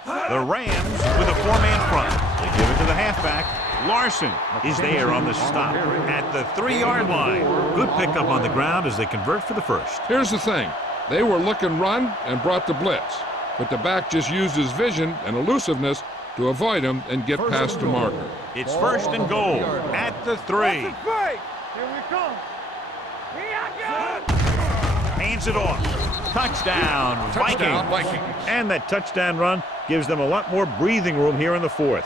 The Rams with a 4-man front. They give it to the halfback. Larson is there on the stop at the 3-yard line. Good pickup on the ground as they convert for the first. Here's the thing. They were looking run and brought the blitz, but the back just used his vision and elusiveness to avoid him and get past the marker. It's 1st and goal at the 3. Here we come. Here I go. Hands it off. Touchdown, Vikings. And that touchdown run gives them a lot more breathing room here in the 4th.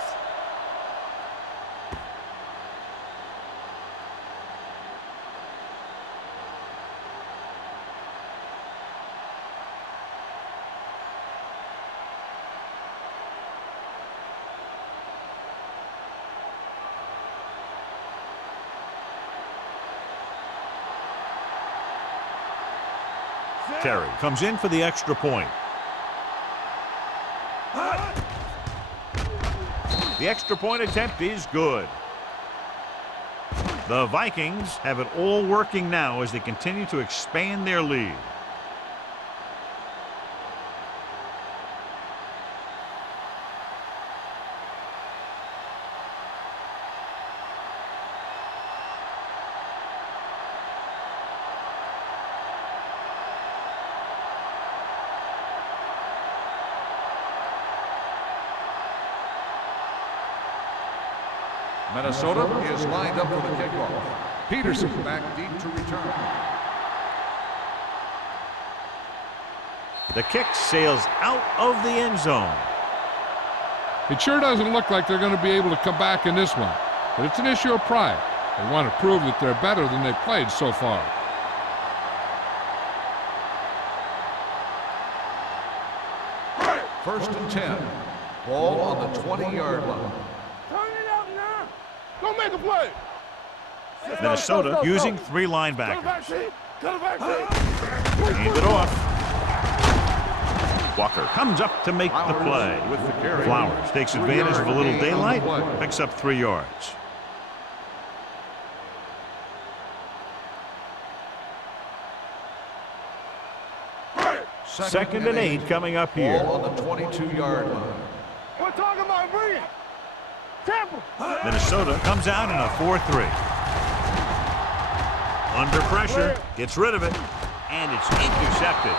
Terry comes in for the extra point. The extra point attempt is good. The Vikings have it all working now as they continue to expand their lead. Minnesota is lined up for the kickoff. Peterson back deep to return. The kick sails out of the end zone. It sure doesn't look like they're going to be able to come back in this one, but it's an issue of pride. They want to prove that they're better than they've played so far. First and 10. Ball on the 20-yard line. Turn it out now. Go make a play. Minnesota using 3 linebackers. Hand it off. Walker comes up to make the play. Flowers takes advantage of a little daylight, picks up 3 yards. Second and 8 coming up here. Ball on the 22-yard line. We're talking about bringing. Tampa. Minnesota comes out in a 4-3. Under pressure, gets rid of it, and it's intercepted.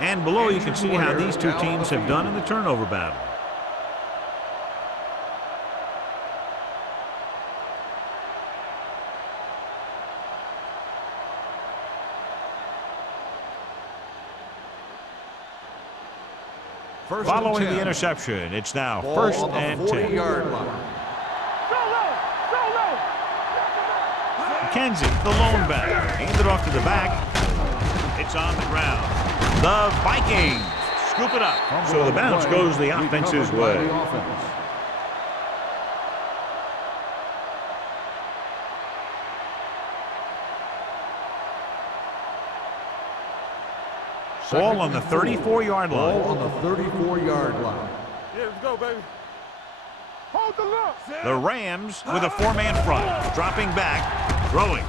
And below you can see how these two teams have done in the turnover battle. Following the interception, it's now first and 10. McKenzie, the lone back, handed off to the back. It's on the ground. The Vikings scoop it up. So the bounce goes the offense's way. Ball on the 34-yard line. Ball on the 34-yard line. Yeah, let's go, baby. Hold the look. The Rams with a 4-man front, dropping back, throwing.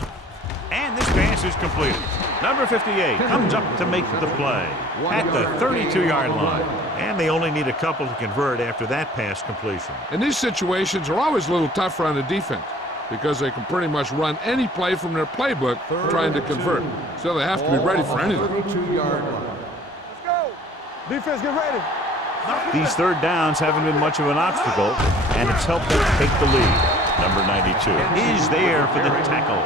And this pass is completed. Number 58 comes up to make the play at the 32-yard line. And they only need a couple to convert after that pass completion. And these situations are always a little tougher on the defense because they can pretty much run any play from their playbook trying to convert. So they have to be ready for anything. 32-yard line. Let's go. Defense, get ready. These third downs haven't been much of an obstacle, and it's helped them take the lead. Number 92 is there for the tackle.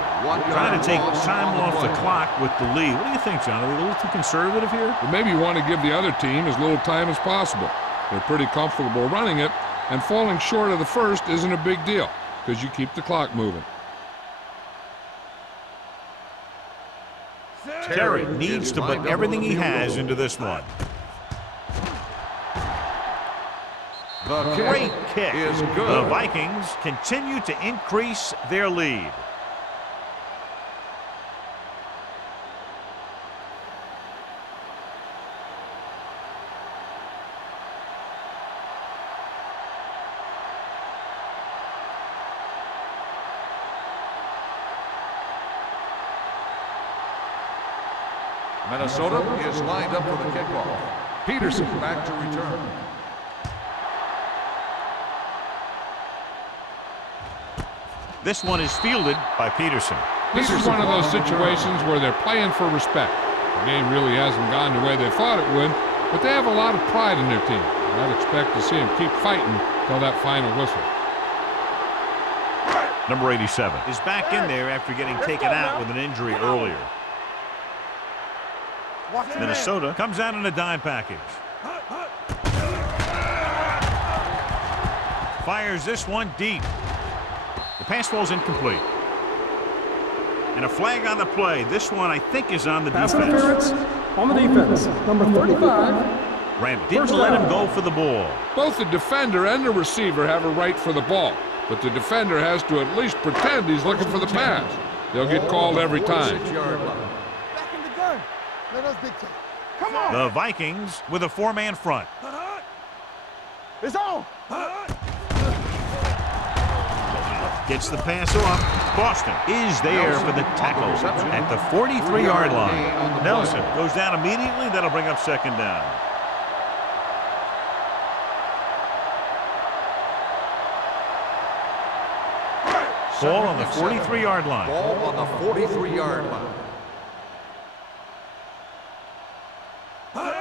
Trying to take time off the clock with the lead. What do you think, John? Are they a little too conservative here? But maybe you want to give the other team as little time as possible. They're pretty comfortable running it, and falling short of the first isn't a big deal because you keep the clock moving. Terry needs to put everything he has into this one. Great kick. The Vikings continue to increase their lead. Minnesota is lined up for the kickoff. Peterson back to return. This one is fielded by Peterson. This is one of those situations where they're playing for respect. The game really hasn't gone the way they thought it would, but they have a lot of pride in their team. I'd expect to see them keep fighting till that final whistle. Number 87 is back in there after getting taken out with an injury earlier. Minnesota comes out in a dime package. Fires this one deep. The pass falls incomplete. And a flag on the play. This one, I think, is on the defense. Pass interference on the defense. Number 35. Ram didn't let him go for the ball. Both the defender and the receiver have a right for the ball, but the defender has to at least pretend he's looking for the pass. They'll get called every time. Back in the gun. Let us dictate. Come on. The Vikings with a 4-man front. It's on. Gets the pass off. Boston is there for the tackle at the 43-yard line. Nelson goes down immediately. That'll bring up second down. Ball on the 43-yard line. Ball on the 43-yard line.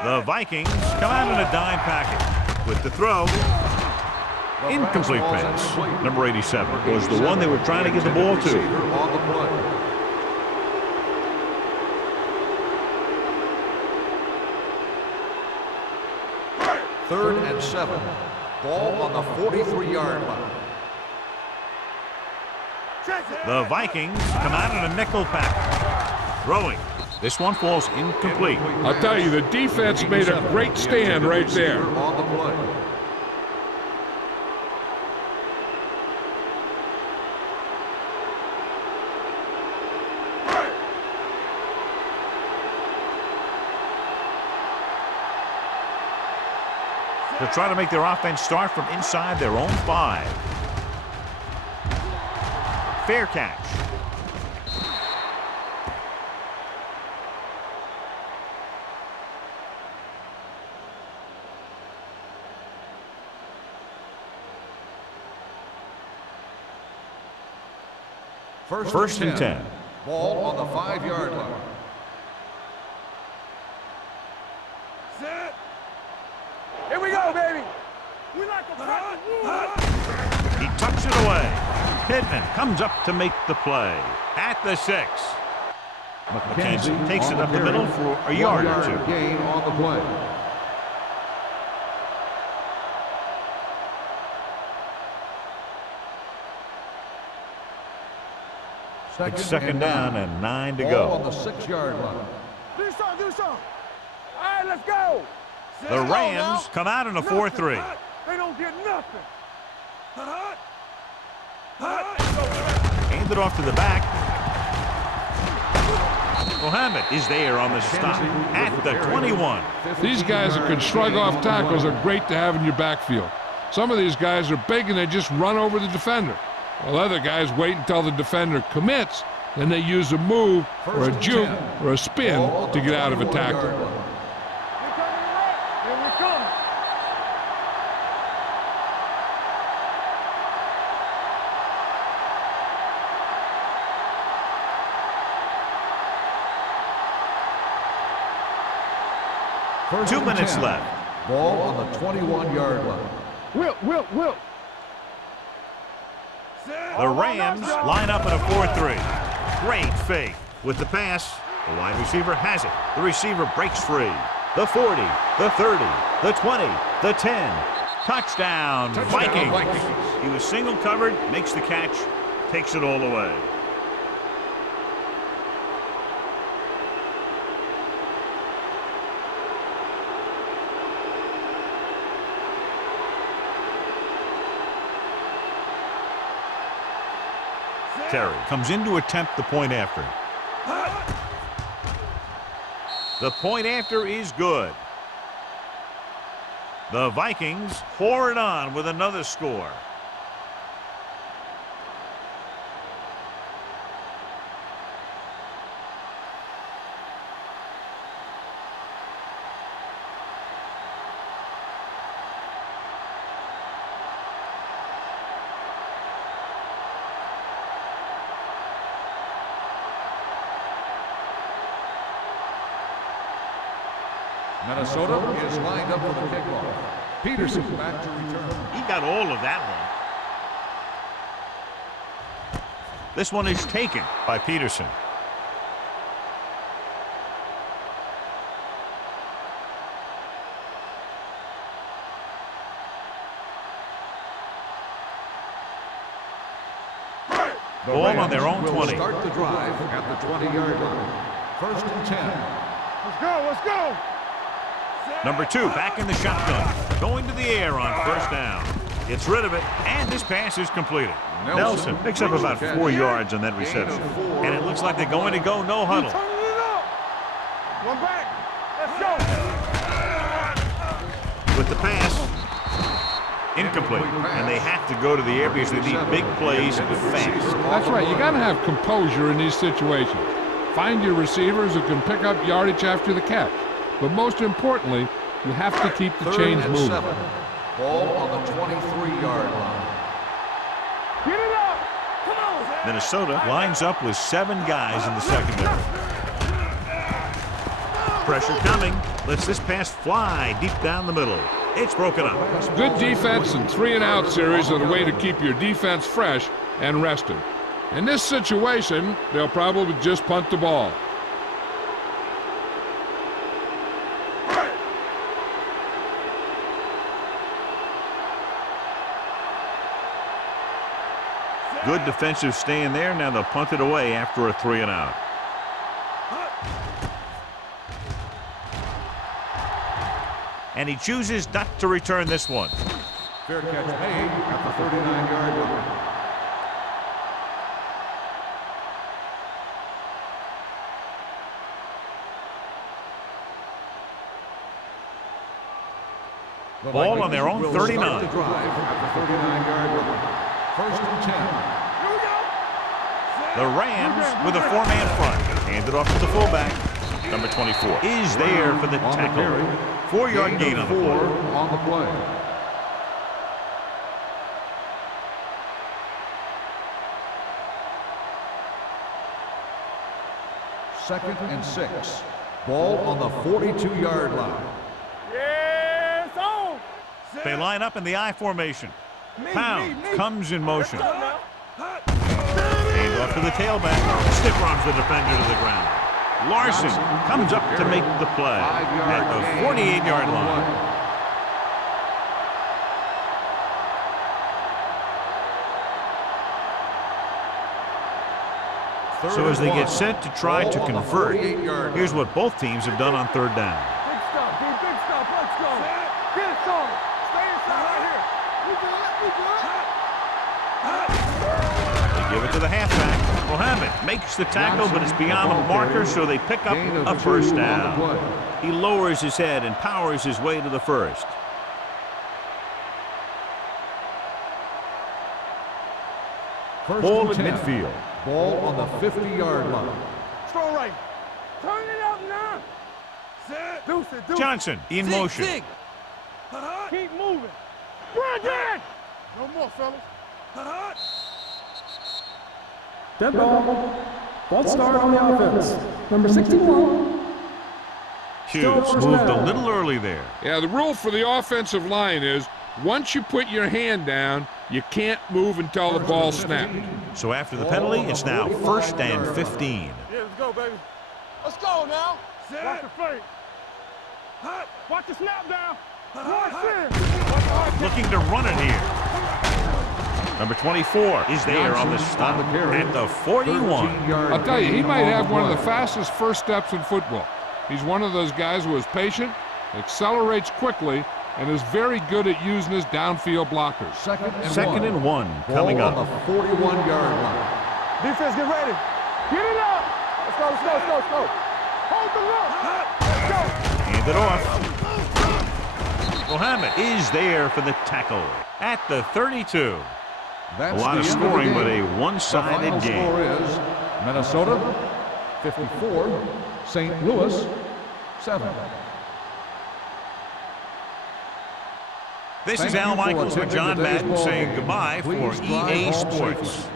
The Vikings come out in a dime package with the throw. Incomplete pass. Number 87 was the one they were trying to get the ball to. Third and 7. Ball on the 43-yard line. The Vikings come out in a nickel pack. Throwing. This one falls incomplete. I'll tell you, the defense made a great stand right there. On the play. They'll try to make their offense start from inside their own 5. Fair catch. First and 10. Ball on the 5-yard line. Here we go, baby. We like He tucks it away. Pittman comes up to make the play. At the 6. McKenzie takes it up the middle for a yard or 2. Gain on the play. It's second down and 9 to Ball on go. the 6-yard line. Do something, do something. All right, let's go. The Rams come out in a 4-3. They don't get nothing. Hand it off to the back. Mohammed is there on the stop at the 21. These guys that can shrug off tackles are great to have in your backfield. Some of these guys are big and they just run over the defender. While other guys wait until the defender commits, then they use a move or a juke or a spin to get out of a tackle. Here we come. First 2 and minutes 10. left. Ball on the 21-yard line. Will. The Rams line up in a 4-3. Great fake. With the pass, the wide receiver has it. The receiver breaks free. The 40, the 30, the 20, the 10. Touchdown, Vikings. He was single covered, makes the catch, takes it all away. Terry comes in to attempt the point after. The point after is good. The Vikings pour it on with another score. Minnesota is lined up for the kickoff. Peterson back to return. He got all of that one. This one is taken by Peterson. The Ball on Rams their own will 20. Start the drive at the 20-yard line. First and 10. Let's go. Number 2 back in the shotgun. Going to the air on first down. Gets rid of it, and this pass is completed. Nelson picks up about 4 yards on that reception. And it looks like they're going to go no huddle. Turn it up. One back. Let's go. With the pass, incomplete. And they have to go to the air because they need big plays fast. That's right. You got to have composure in these situations. Find your receivers who can pick up yardage after the catch. But most importantly, you have to keep the chains moving. 7. Ball on the 23-yard line. Get it up. Come on. Minnesota lines up with 7 guys in the secondary. Pressure coming. Lets this pass fly deep down the middle. It's broken up. Good defense and 3-and-out series are the way to keep your defense fresh and rested. In this situation, they'll probably just punt the ball. Good defensive stand there. Now they'll punt it away after a 3-and-out. And he chooses not to return this one. Fair catch made at the 39-yard line. Ball on their own 39. The drive at the 39-yard line. First and 10. The Rams with a 4-man front. Handed off to the fullback. Number 24 is there for the tackle. 4-yard gain on the play. On the play. Second and 6. Ball on the 42-yard line. They line up in the I formation. Pounds comes in motion. Hand off to the tailback. Stiff arms the defender to the ground. Larson comes up to make the play at the 48-yard line. So as they get set to try to convert, here's what both teams have done on third down. Big stop, dude. Big stop. Let's go. Get it on. Stay inside right here. We good. They give it to the halfback. Mohammed makes the tackle, but it's beyond the marker, so they pick up a first down. He lowers his head and powers his way to the first. Ball at midfield. Ball on the 50-yard line. Throw right. Turn it up now. Deuce it, deuce. Johnson in motion. Keep moving. Brandon! No more, fellas. Dead ball. False start on the offense. Number 61. Hughes moved a little early there. Yeah, the rule for the offensive line is once you put your hand down, you can't move until the ball snapped. So after the penalty, it's now 1st and 15. Yeah, let's go, baby. Let's go now. Watch the fake. Watch the snap down. Looking to run it here. Number 24 is there on the stop at the 41. I'll tell you, he might have one of the fastest first steps in football. He's one of those guys who is patient, accelerates quickly, and is very good at using his downfield blockers. Second and one coming up. On the 41-yard line. Defense, get ready. Get it up. Let's go, let's go, let's go, let's go. Hold the look. Let's go. Hand it off. Mohammed is there for the tackle at the 32. A lot of scoring, but a one-sided game. The final score is Minnesota 54, St. Louis 7. This is Al Michaels with John Madden saying goodbye for EA Sports.